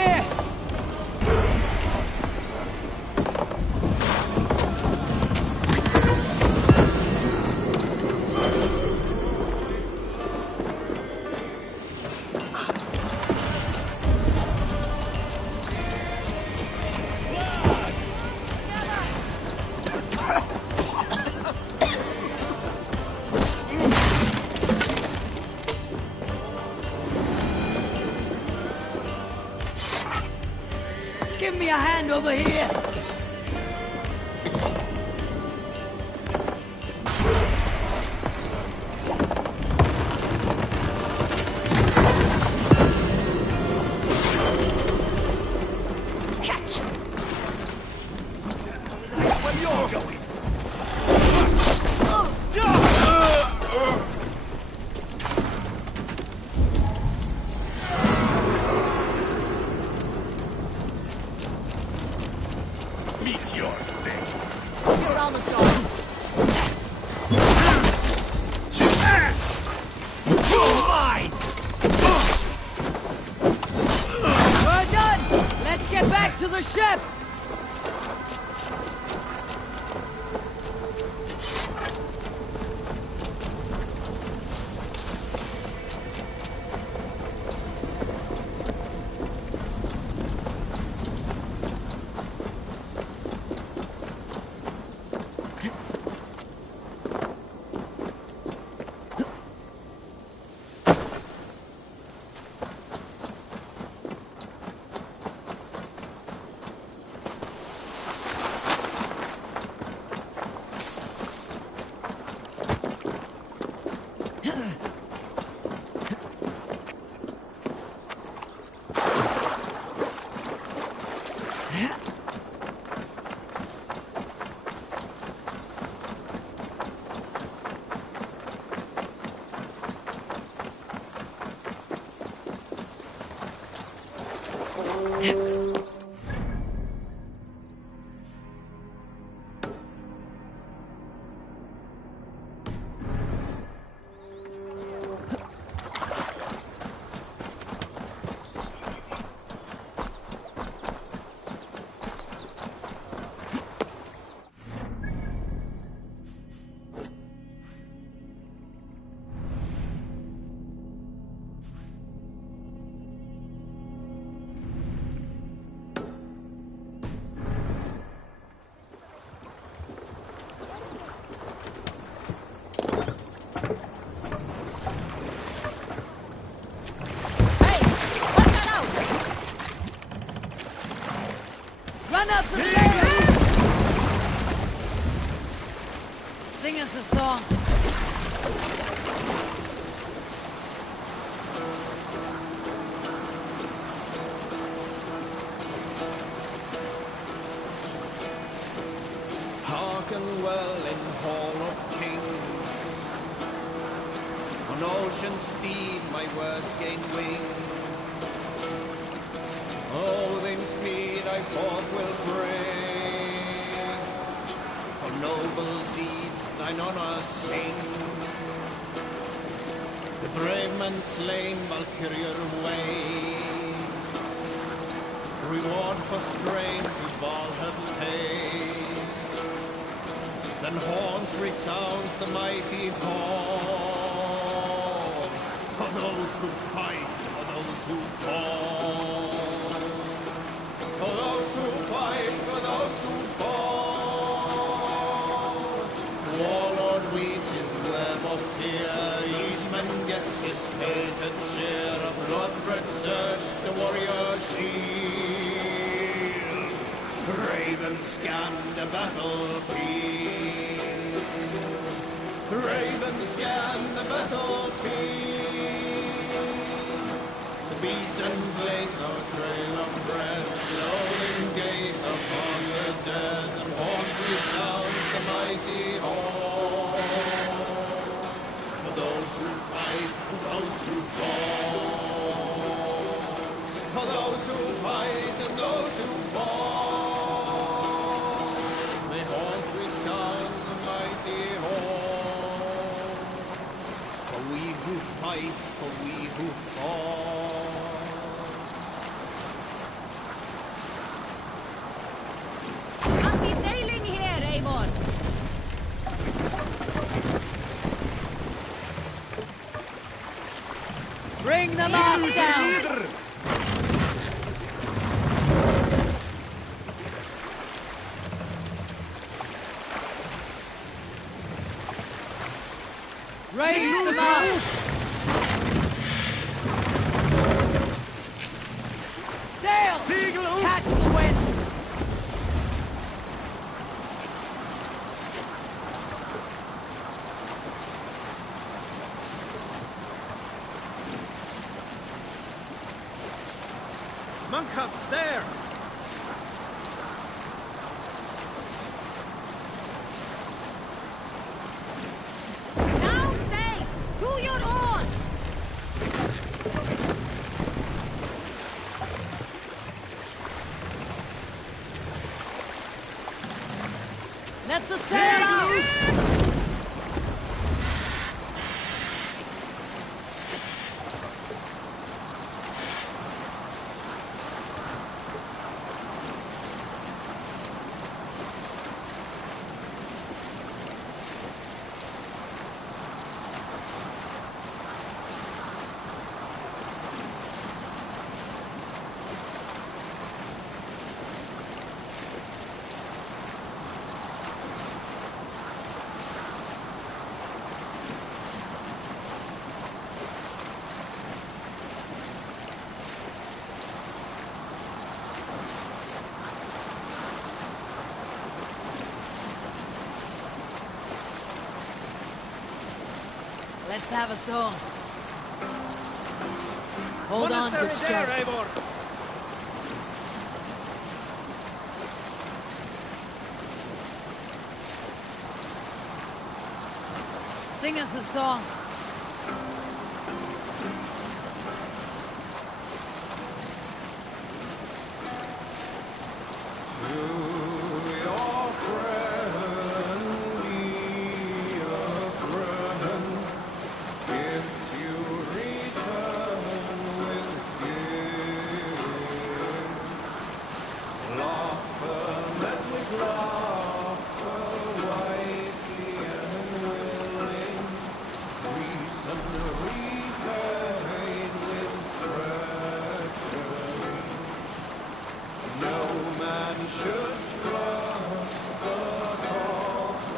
here! Give me a hand over here! Catch! Where you're going? Meet your fate. Get on the side. Mine! We're done! Let's get back to the ship! Run up to the lake! Sing us a song. Hearken well in Hall of Kings. On ocean speed my words gain wing. Oathing speed I forth will bring. For noble deeds thine honour sing. The brave man slain Valkyrier way. Reward for strain to Valhalla pay. Then horns resound the mighty horn. For those who fight, for those who fall. For those who fight, for those who fall. Warlord weeds his web of fear. Each man gets his fated share of blood-red surge, the warrior shield. Ravens scan the battlefield. Ravens scan the battlefield. The beaten blaze our trail of breath, glowing gaze upon the dead, and horns resound the mighty horn. For those who fight, for those who fall. For those who fight and those who fall. May horns resound the mighty horn. For we who fight, for we who fall. the mast down! Raise the mast! Sail! Catch the wind! Monkhouse there! Down safe! To your oars! Let the sail out! Let's have a song. Hold on, good there, scout. Eivor! Sing us a song.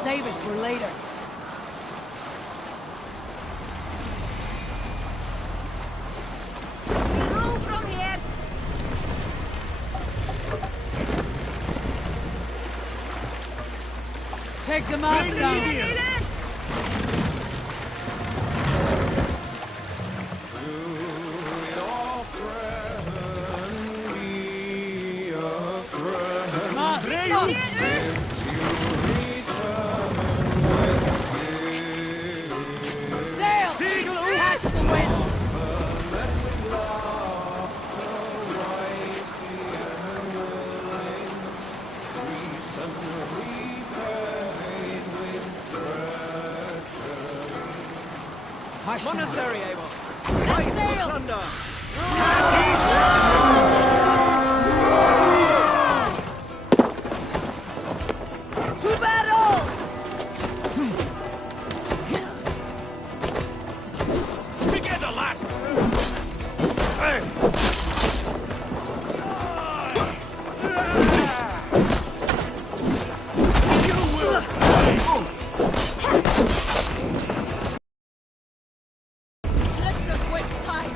Save it for later. Through from here! Take the mast down. Monastery, Eivor! Let's sail! Thunder! To battle! Together, lad! Hey! Let's not waste time!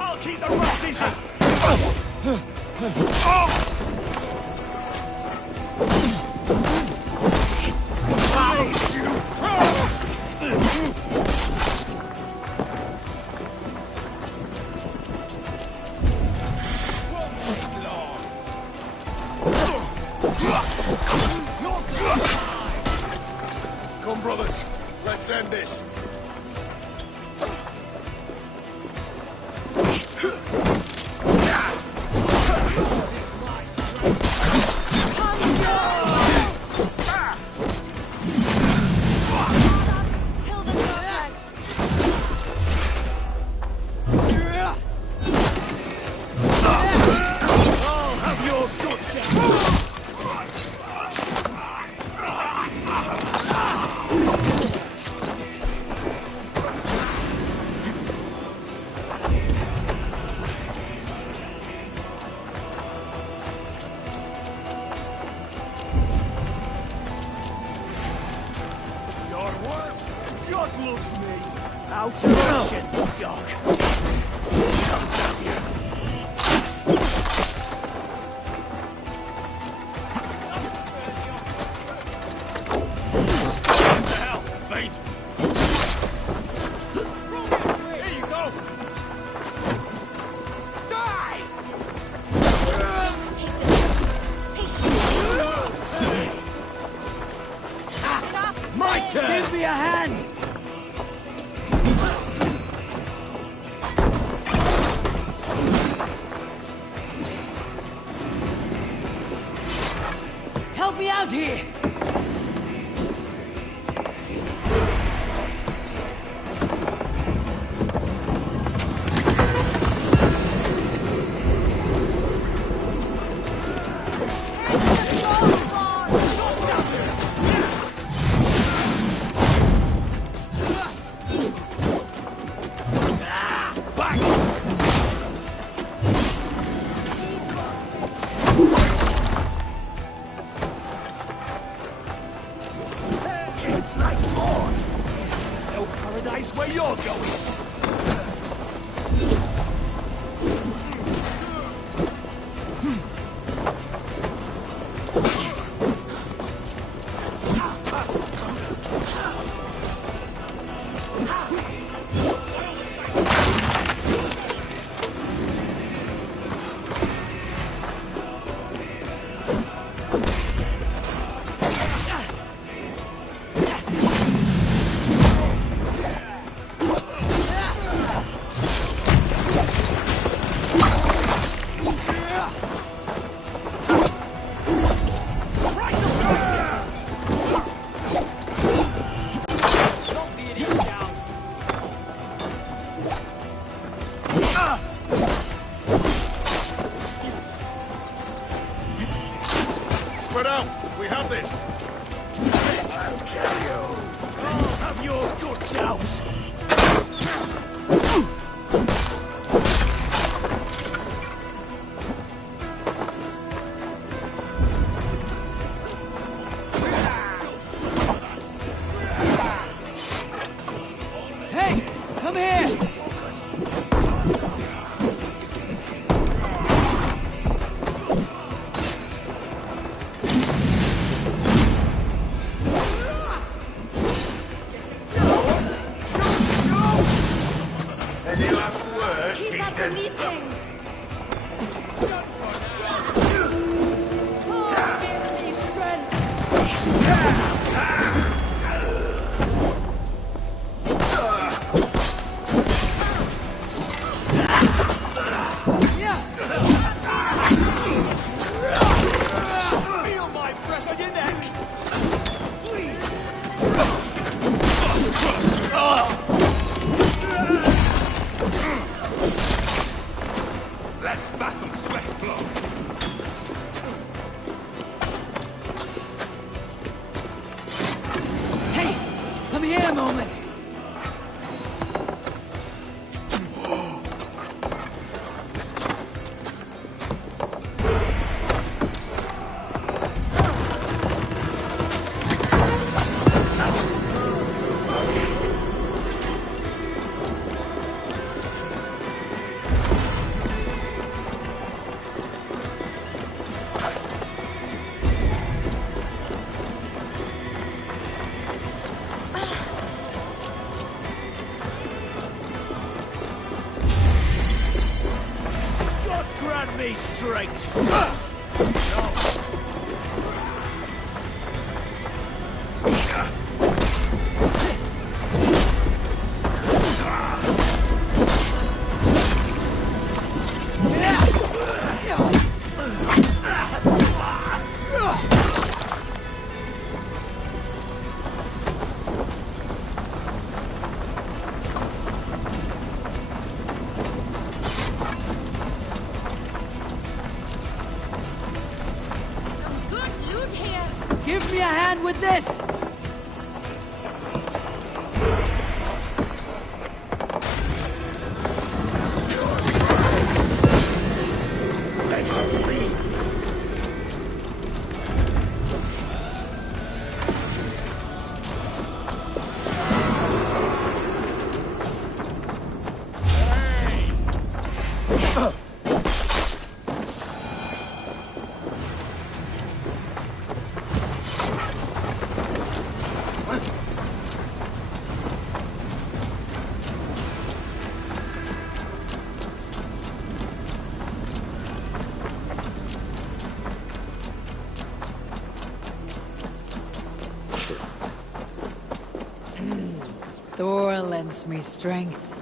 I'll keep the rest easy! Come, brothers. Let's end this. Till the Northags! Out of option, dog. Fate! Here you go! Die! My turn! Give me a hand! Help me out here! Where you're going? Spread out! We have this! I'll kill you! I'll have your guts out! Hey! Come here! Keep up the knitting! Oh, give me strength! Feel my breath on your neck! Let's battle sweat blow! Hey! Come here a moment! God grant me strength! Good loot here. Give me a hand with this! Let's leave! Thor lends me strength.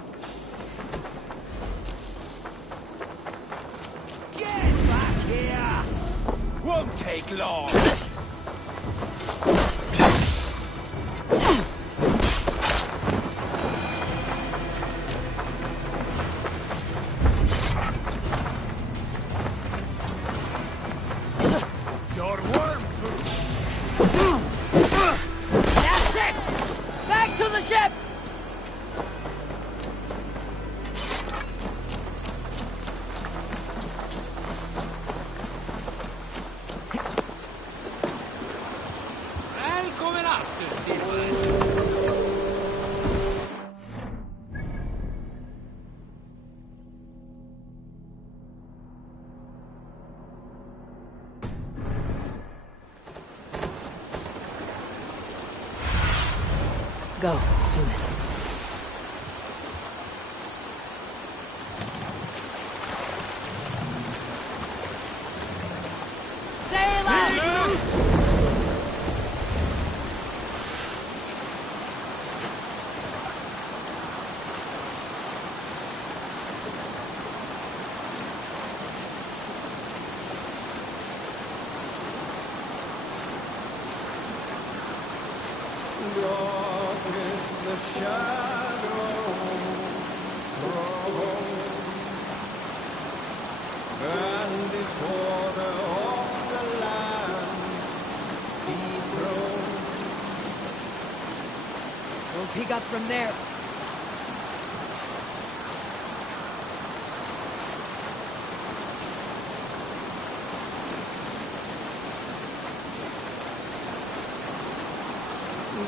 Get back here! Won't take long. Your worm food. That's it! Back to the ship! Välkommen after, Stefan. Go, Suman. Sail out! Dark is the shadow thrown, and disorder of the land dethroned. We'll pick up from there.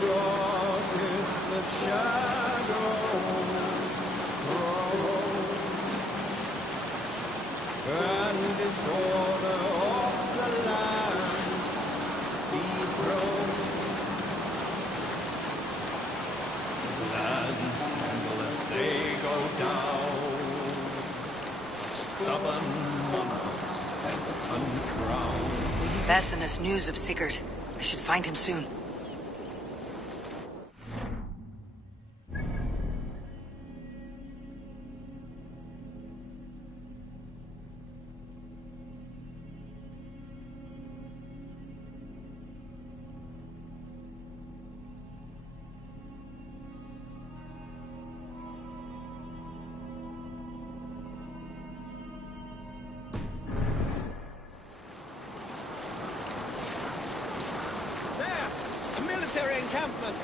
Dark is the shadow thrown, and disorder of the land dethroned. Lands tremble as they go down, stubborn monarchs and uncrowned. Bassimus news of Sigurd. I should find him soon. There! A military encampment!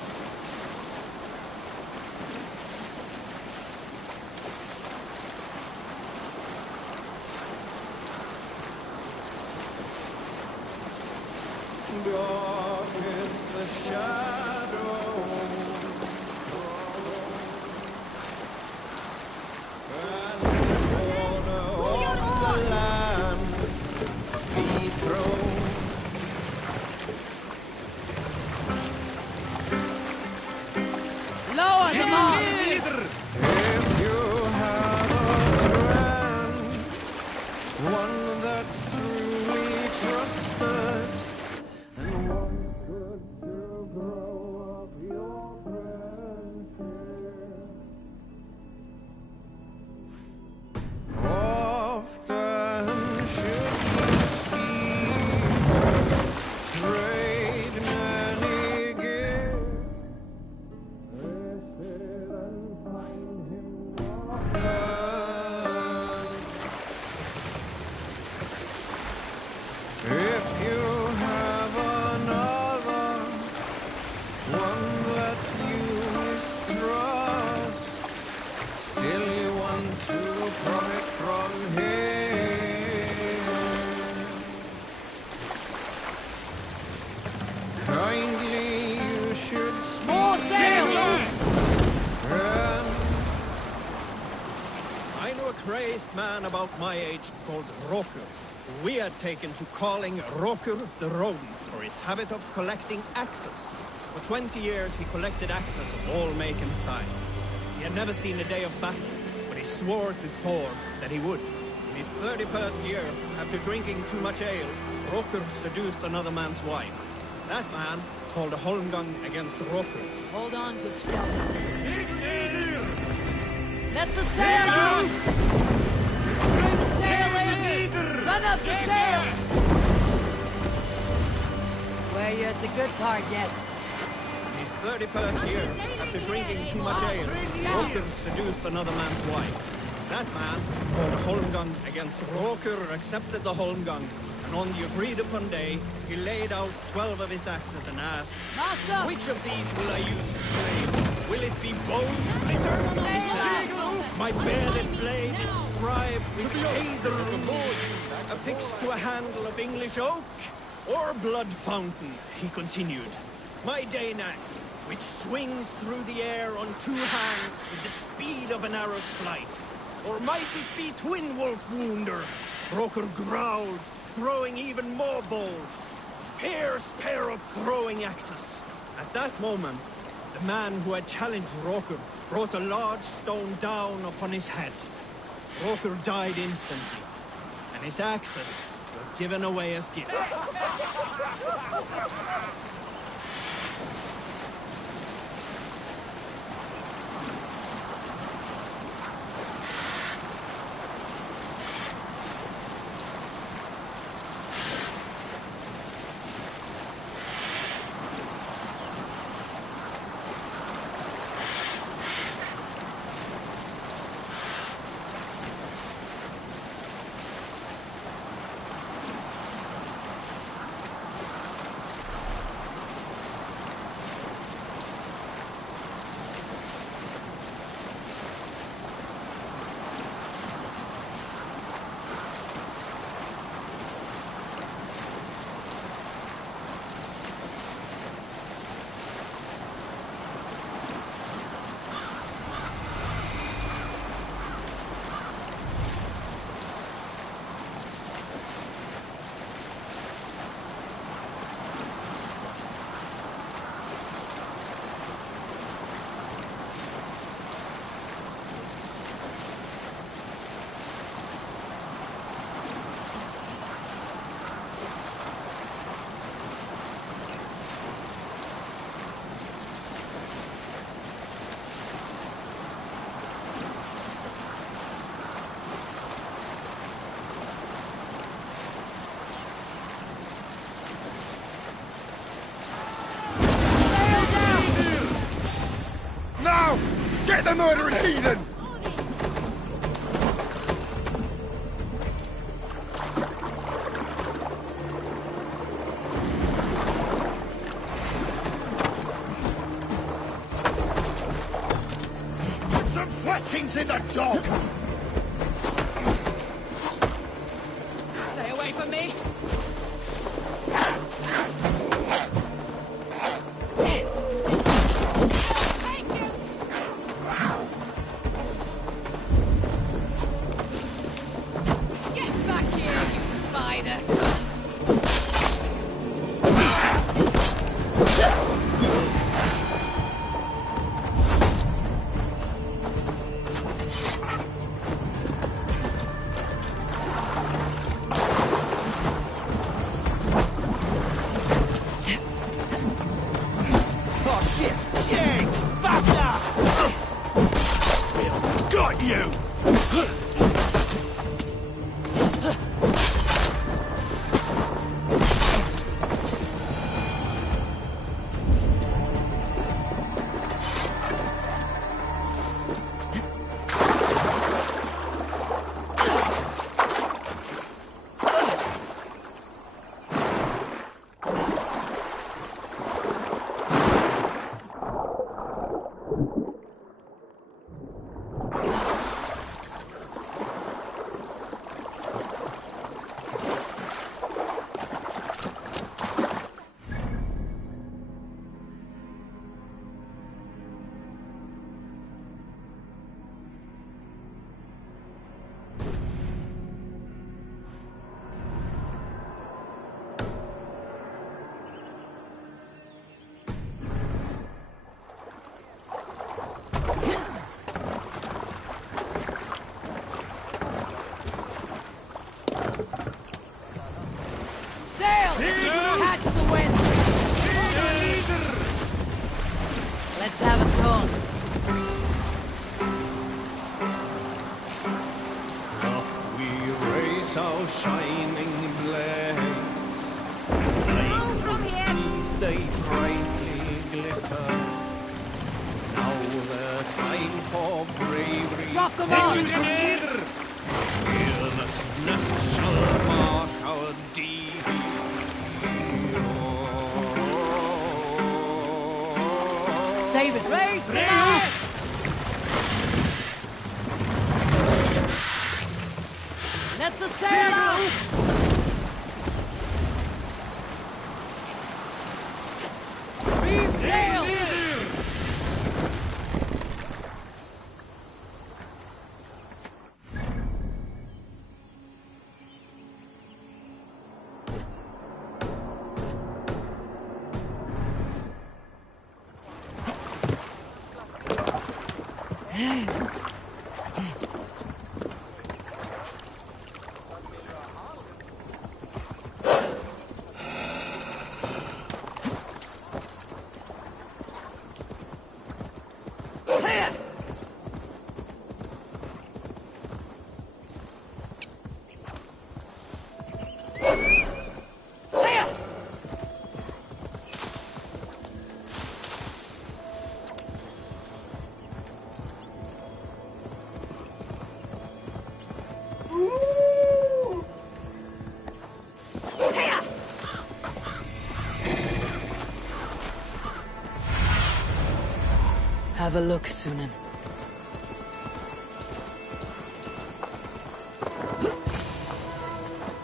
Dark is the shadow, and disorder of the land dethroned. Lower the mast! If you have a friend, one that's truly trusted, and one good to grow up your friendship. Often should you speak, trade many gifts. If you have another, one that you mistrust, still you want to profit from him. Kindly you should speak. More sail! I know a crazed man about my age called Rokur. We had taken to calling Rokur the Rodent for his habit of collecting axes. For 20 years he collected axes of all make and size. He had never seen a day of battle, but he swore to Thor that he would. In his 31st year, after drinking too much ale, Rokur seduced another man's wife. That man, called Holmgang against Rokur. Hold on, good scout. Let the sail out! Bring the sail in! Run up the sail! Where you at the good part yet? In his 31st year, after drinking too much ale, Rokur seduced another man's wife. That man, called Holmgang against Rokur, accepted the Holmgang, and on the agreed-upon day, he laid out 12 of his axes and asked, Master! "Which of these will I use to slay? Will it be Bone Splitter, my bearded blade inscribed with Seder runes, affixed to a handle of English oak, or Blood Fountain?" he continued. "My Dane axe, which swings through the air on 2 hands with the speed of an arrow's flight. Or might it be Twin Wolf Wounder?" Rokur growled, growing even more bold. Fierce pair of throwing axes. At that moment, the man who had challenged Rokur brought a large stone down upon his head. Rokur died instantly, and his axes were given away as gifts. Get the murdering heathen! Put some fletchings in the dog! Stay away from me! shining blade. Playful teeth they brightly glitter. Now the time for bravery. Drop them off! Fearlessness shall mark our deed. Save it! Raise the knife! Let the sail out! Reef sail! Have a look, Sunan.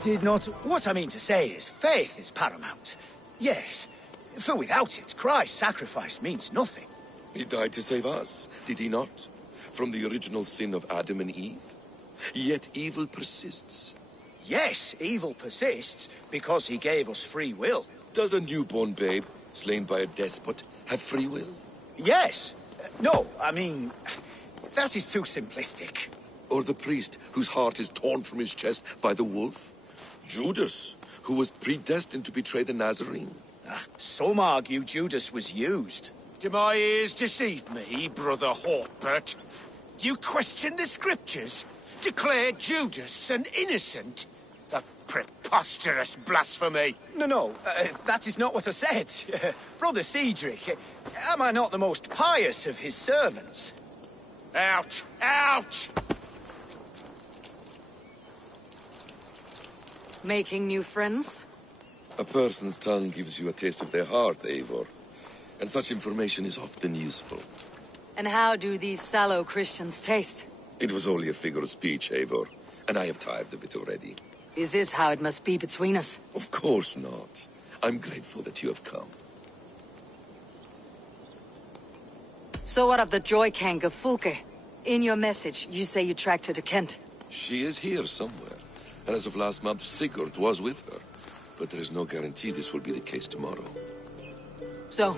Did not... What I mean to say is, faith is paramount. Yes. For without it, Christ's sacrifice means nothing. He died to save us, did he not? From the original sin of Adam and Eve? Yet evil persists. Yes, evil persists, because he gave us free will. Does a newborn babe, slain by a despot, have free will? Yes. No, I mean... That is too simplistic. Or the priest, whose heart is torn from his chest by the wolf? Judas, who was predestined to betray the Nazarene? Some argue Judas was used. Do my ears deceive me, Brother Hortbert? You question the scriptures? Declare Judas an innocent? A preposterous blasphemy! No, that is not what I said. Brother Cedric, am I not the most pious of his servants? Out! Out! Making new friends? A person's tongue gives you a taste of their heart, Eivor. And such information is often useful. And how do these sallow Christians taste? It was only a figure of speech, Eivor, and I have tired of it already. Is this how it must be between us? Of course not. I'm grateful that you have come. So what of the Joy Kank of Fulke? In your message, you say you tracked her to Kent. She is here somewhere, and as of last month, Sigurd was with her. But there is no guarantee this will be the case tomorrow. So,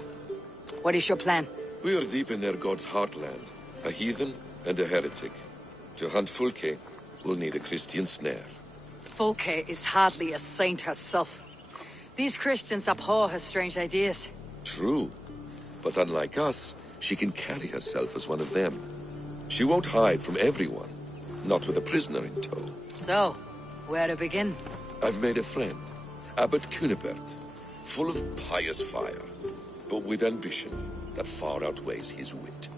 what is your plan? We are deep in their god's heartland, a heathen and a heretic. To hunt Fulke, we'll need a Christian snare. Fulke is hardly a saint herself. These Christians abhor her strange ideas. True, but unlike us, she can carry herself as one of them. She won't hide from everyone, not with a prisoner in tow. So, where to begin? I've made a friend, Abbot Cunibert, full of pious fire, but with ambition that far outweighs his wit.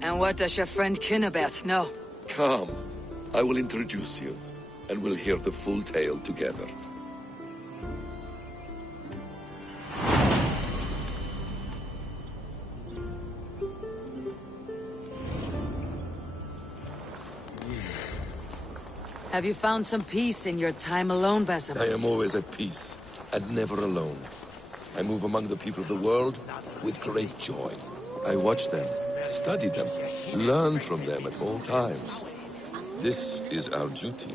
And what does your friend Cunibert know? Come, I will introduce you, and we'll hear the full tale together. Have you found some peace in your time alone, Basim? I am always at peace, and never alone. I move among the people of the world with great joy. I watch them, study them, learn from them at all times. This is our duty.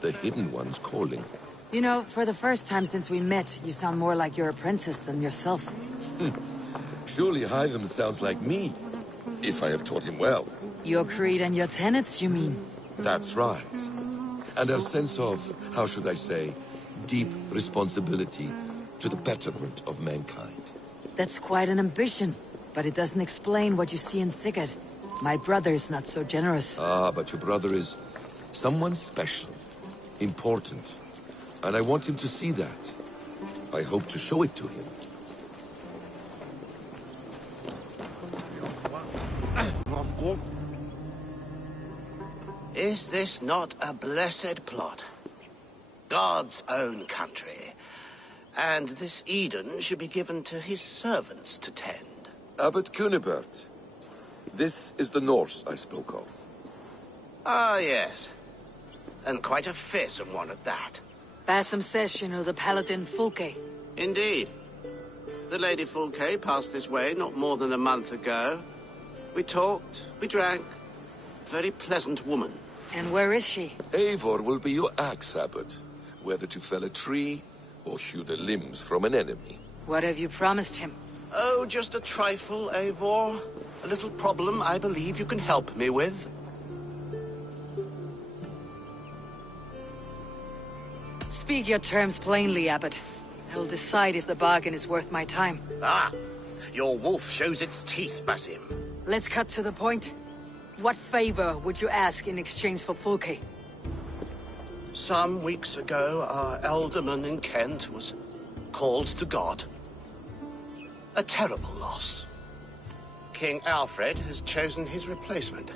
The Hidden One's calling. You know, for the first time since we met, you sound more like your apprentice than yourself. Surely Hytham sounds like me, if I have taught him well. Your creed and your tenets, you mean? That's right. And our sense of, how should I say, deep responsibility to the betterment of mankind. That's quite an ambition, but it doesn't explain what you see in Sigurd. My brother is not so generous. Ah, but your brother is someone special, important, and I want him to see that. I hope to show it to him. Is this not a blessed plot? God's own country. And this Eden should be given to his servants to tend. Abbot Cunibert. This is the Norse I spoke of. Ah, yes. And quite a fearsome one at that. Bassam says you know the paladin Fulke. Indeed. The Lady Fulke passed this way not more than a month ago. We talked, we drank. Very pleasant woman. And where is she? Eivor will be your axe, Abbot. Whether to fell a tree or hew the limbs from an enemy. What have you promised him? Oh, just a trifle, Eivor. A little problem I believe you can help me with. Speak your terms plainly, Abbot. I'll decide if the bargain is worth my time. Ah, your wolf shows its teeth, Basim. Let's cut to the point. What favor would you ask in exchange for Fulke? Some weeks ago, our alderman in Kent was called to God. A terrible loss. King Alfred has chosen his replacement,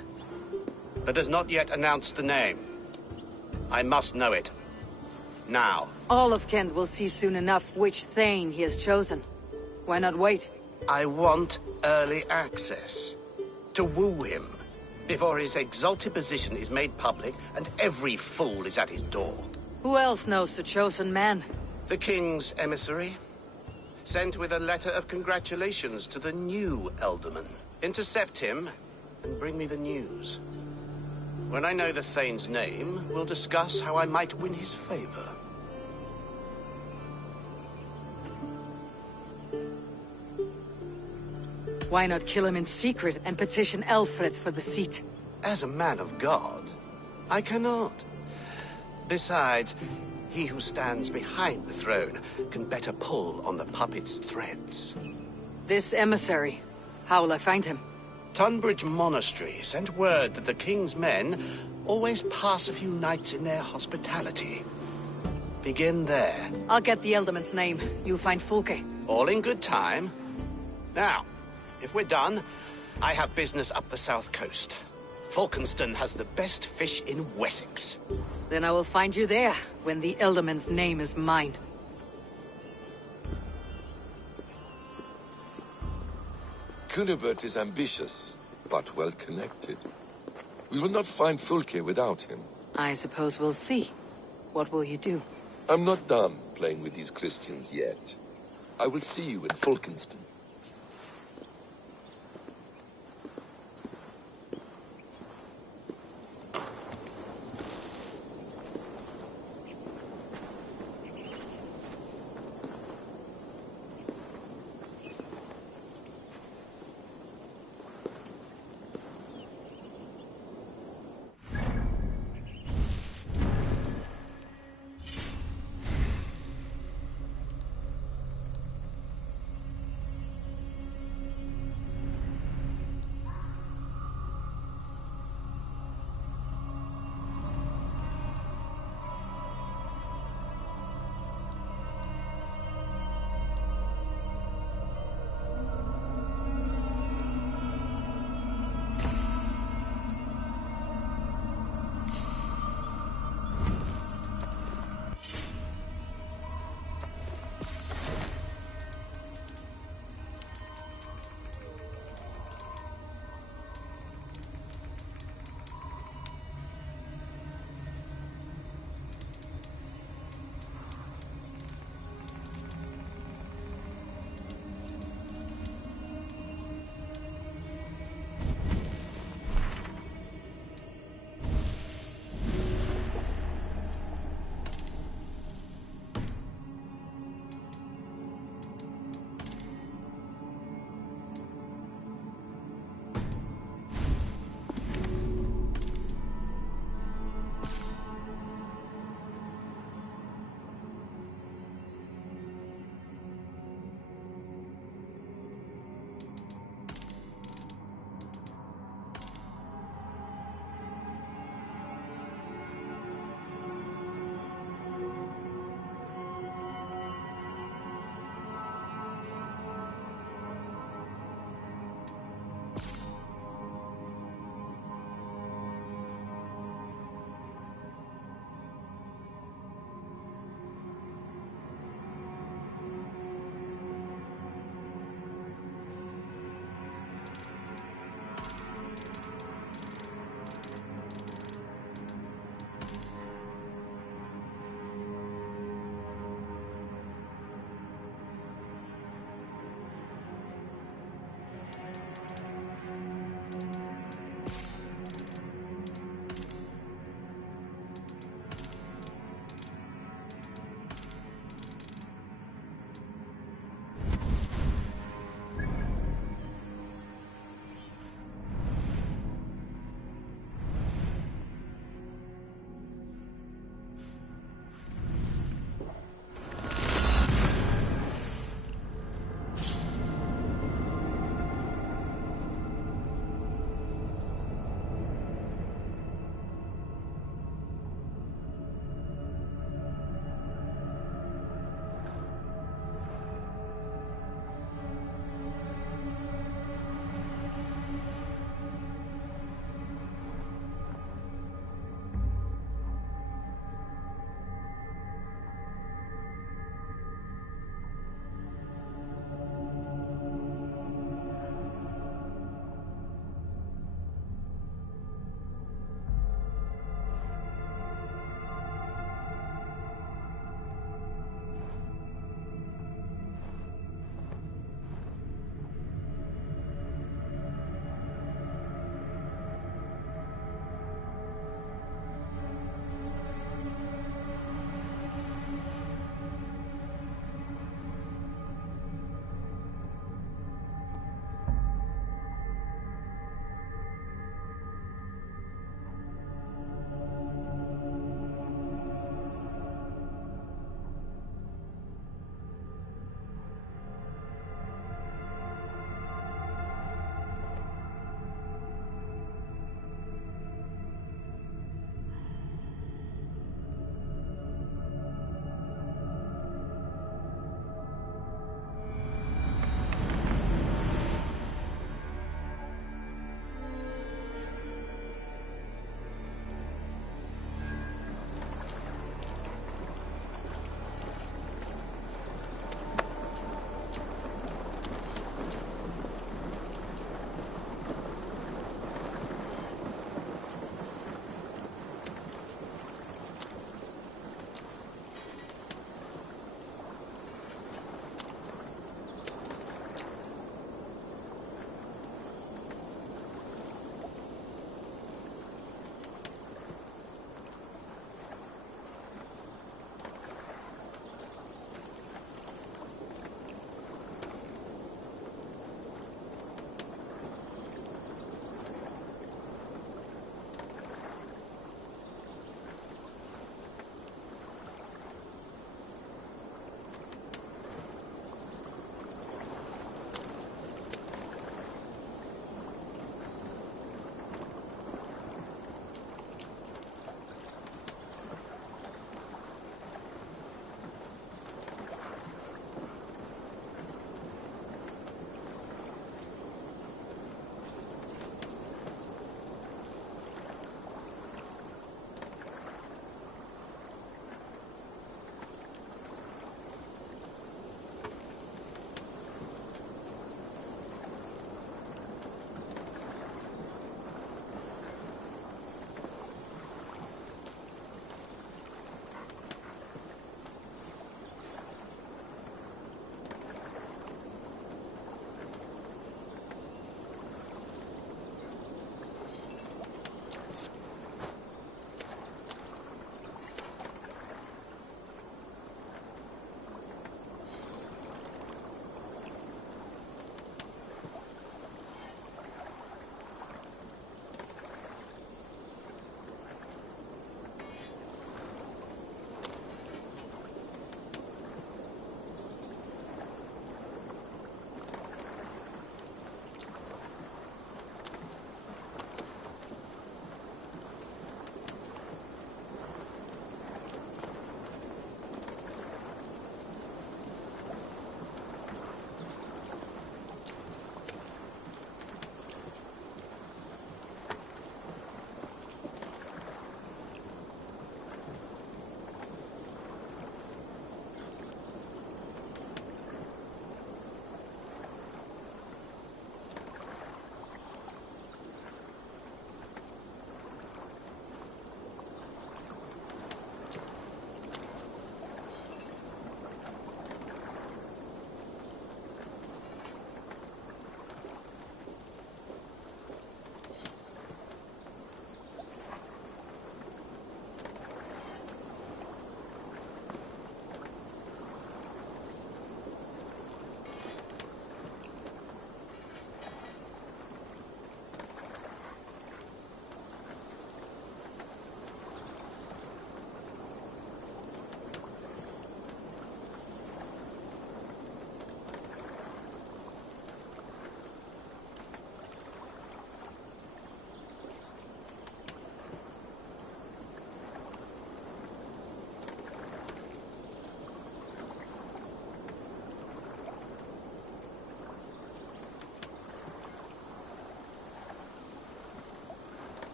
but has not yet announced the name. I must know it. Now. All of Kent will see soon enough which Thane he has chosen. Why not wait? I want early access. To woo him. Before his exalted position is made public and every fool is at his door. Who else knows the chosen man? The king's emissary. Sent with a letter of congratulations to the new alderman. Intercept him and bring me the news. When I know the Thane's name, we'll discuss how I might win his favor. Why not kill him in secret and petition Alfred for the seat? As a man of God, I cannot. Besides, he who stands behind the throne can better pull on the puppet's threads. This emissary, how will I find him? Tunbridge Monastery sent word that the king's men always pass a few nights in their hospitality. Begin there. I'll get the Elderman's name. You find Fulke. All in good time. Now, if we're done, I have business up the south coast. Falkenston has the best fish in Wessex. Then I will find you there, when the Elderman's name is mine. Cunibert is ambitious, but well-connected. We will not find Fulke without him. I suppose we'll see. What will you do? I'm not done playing with these Christians yet. I will see you in Falkenston.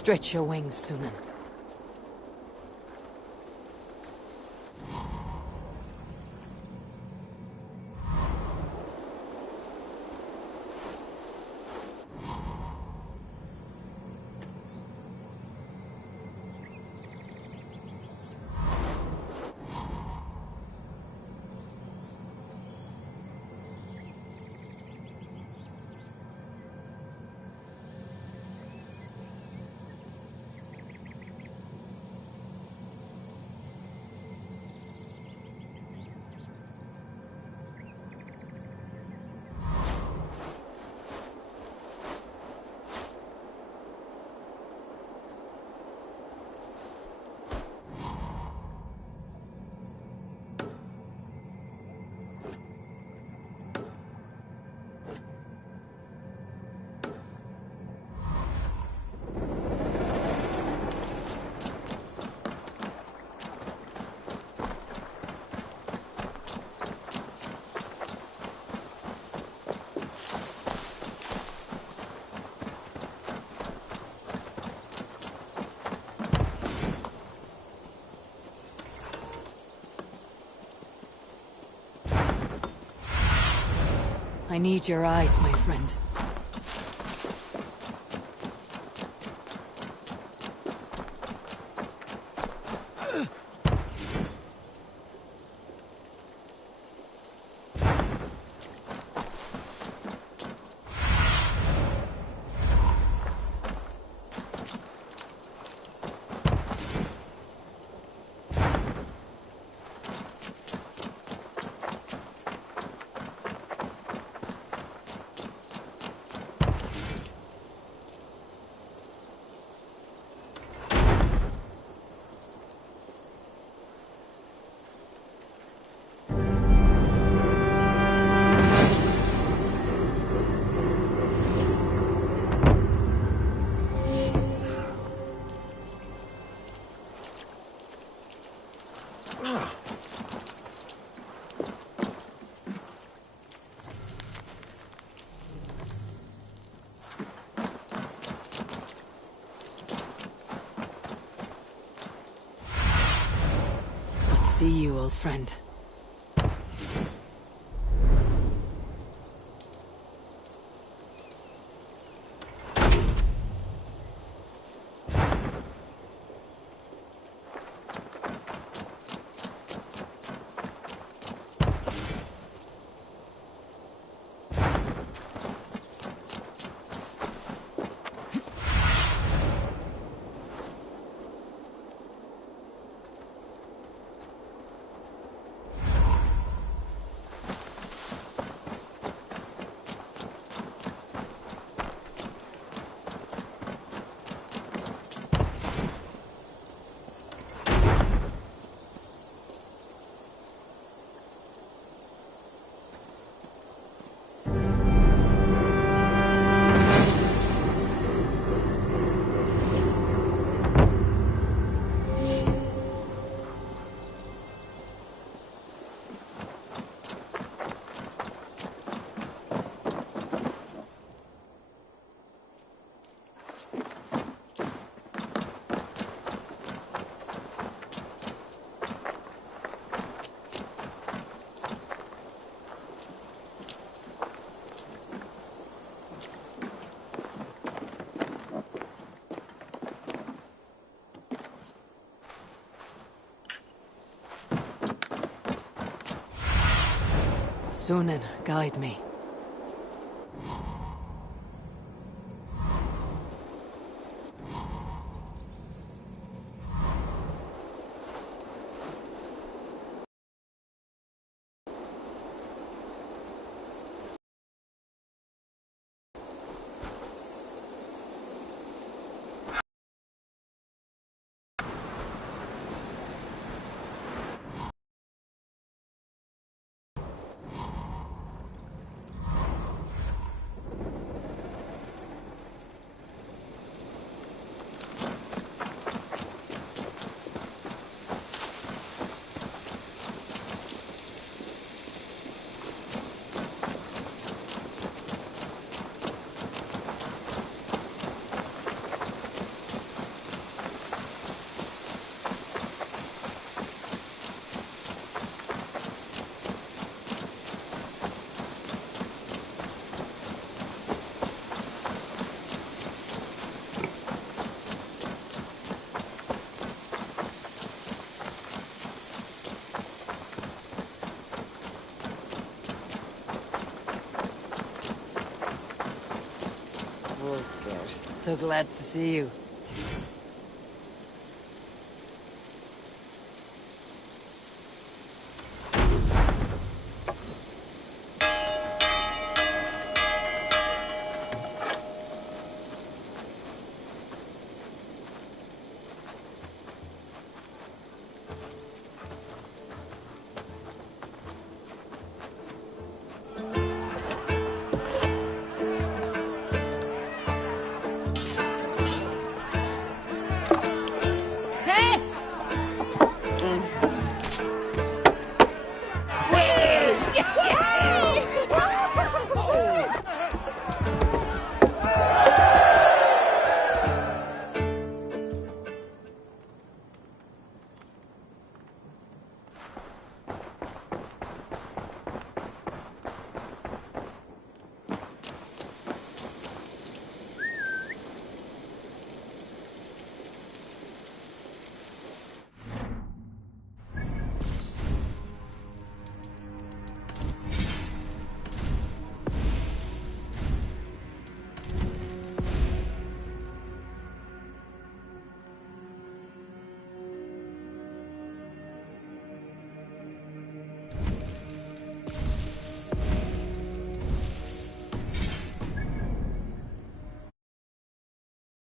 Stretch your wings, Sunan. I need your eyes, my friend. See you, old friend. Sunan, guide me. Wolfgar. So glad to see you.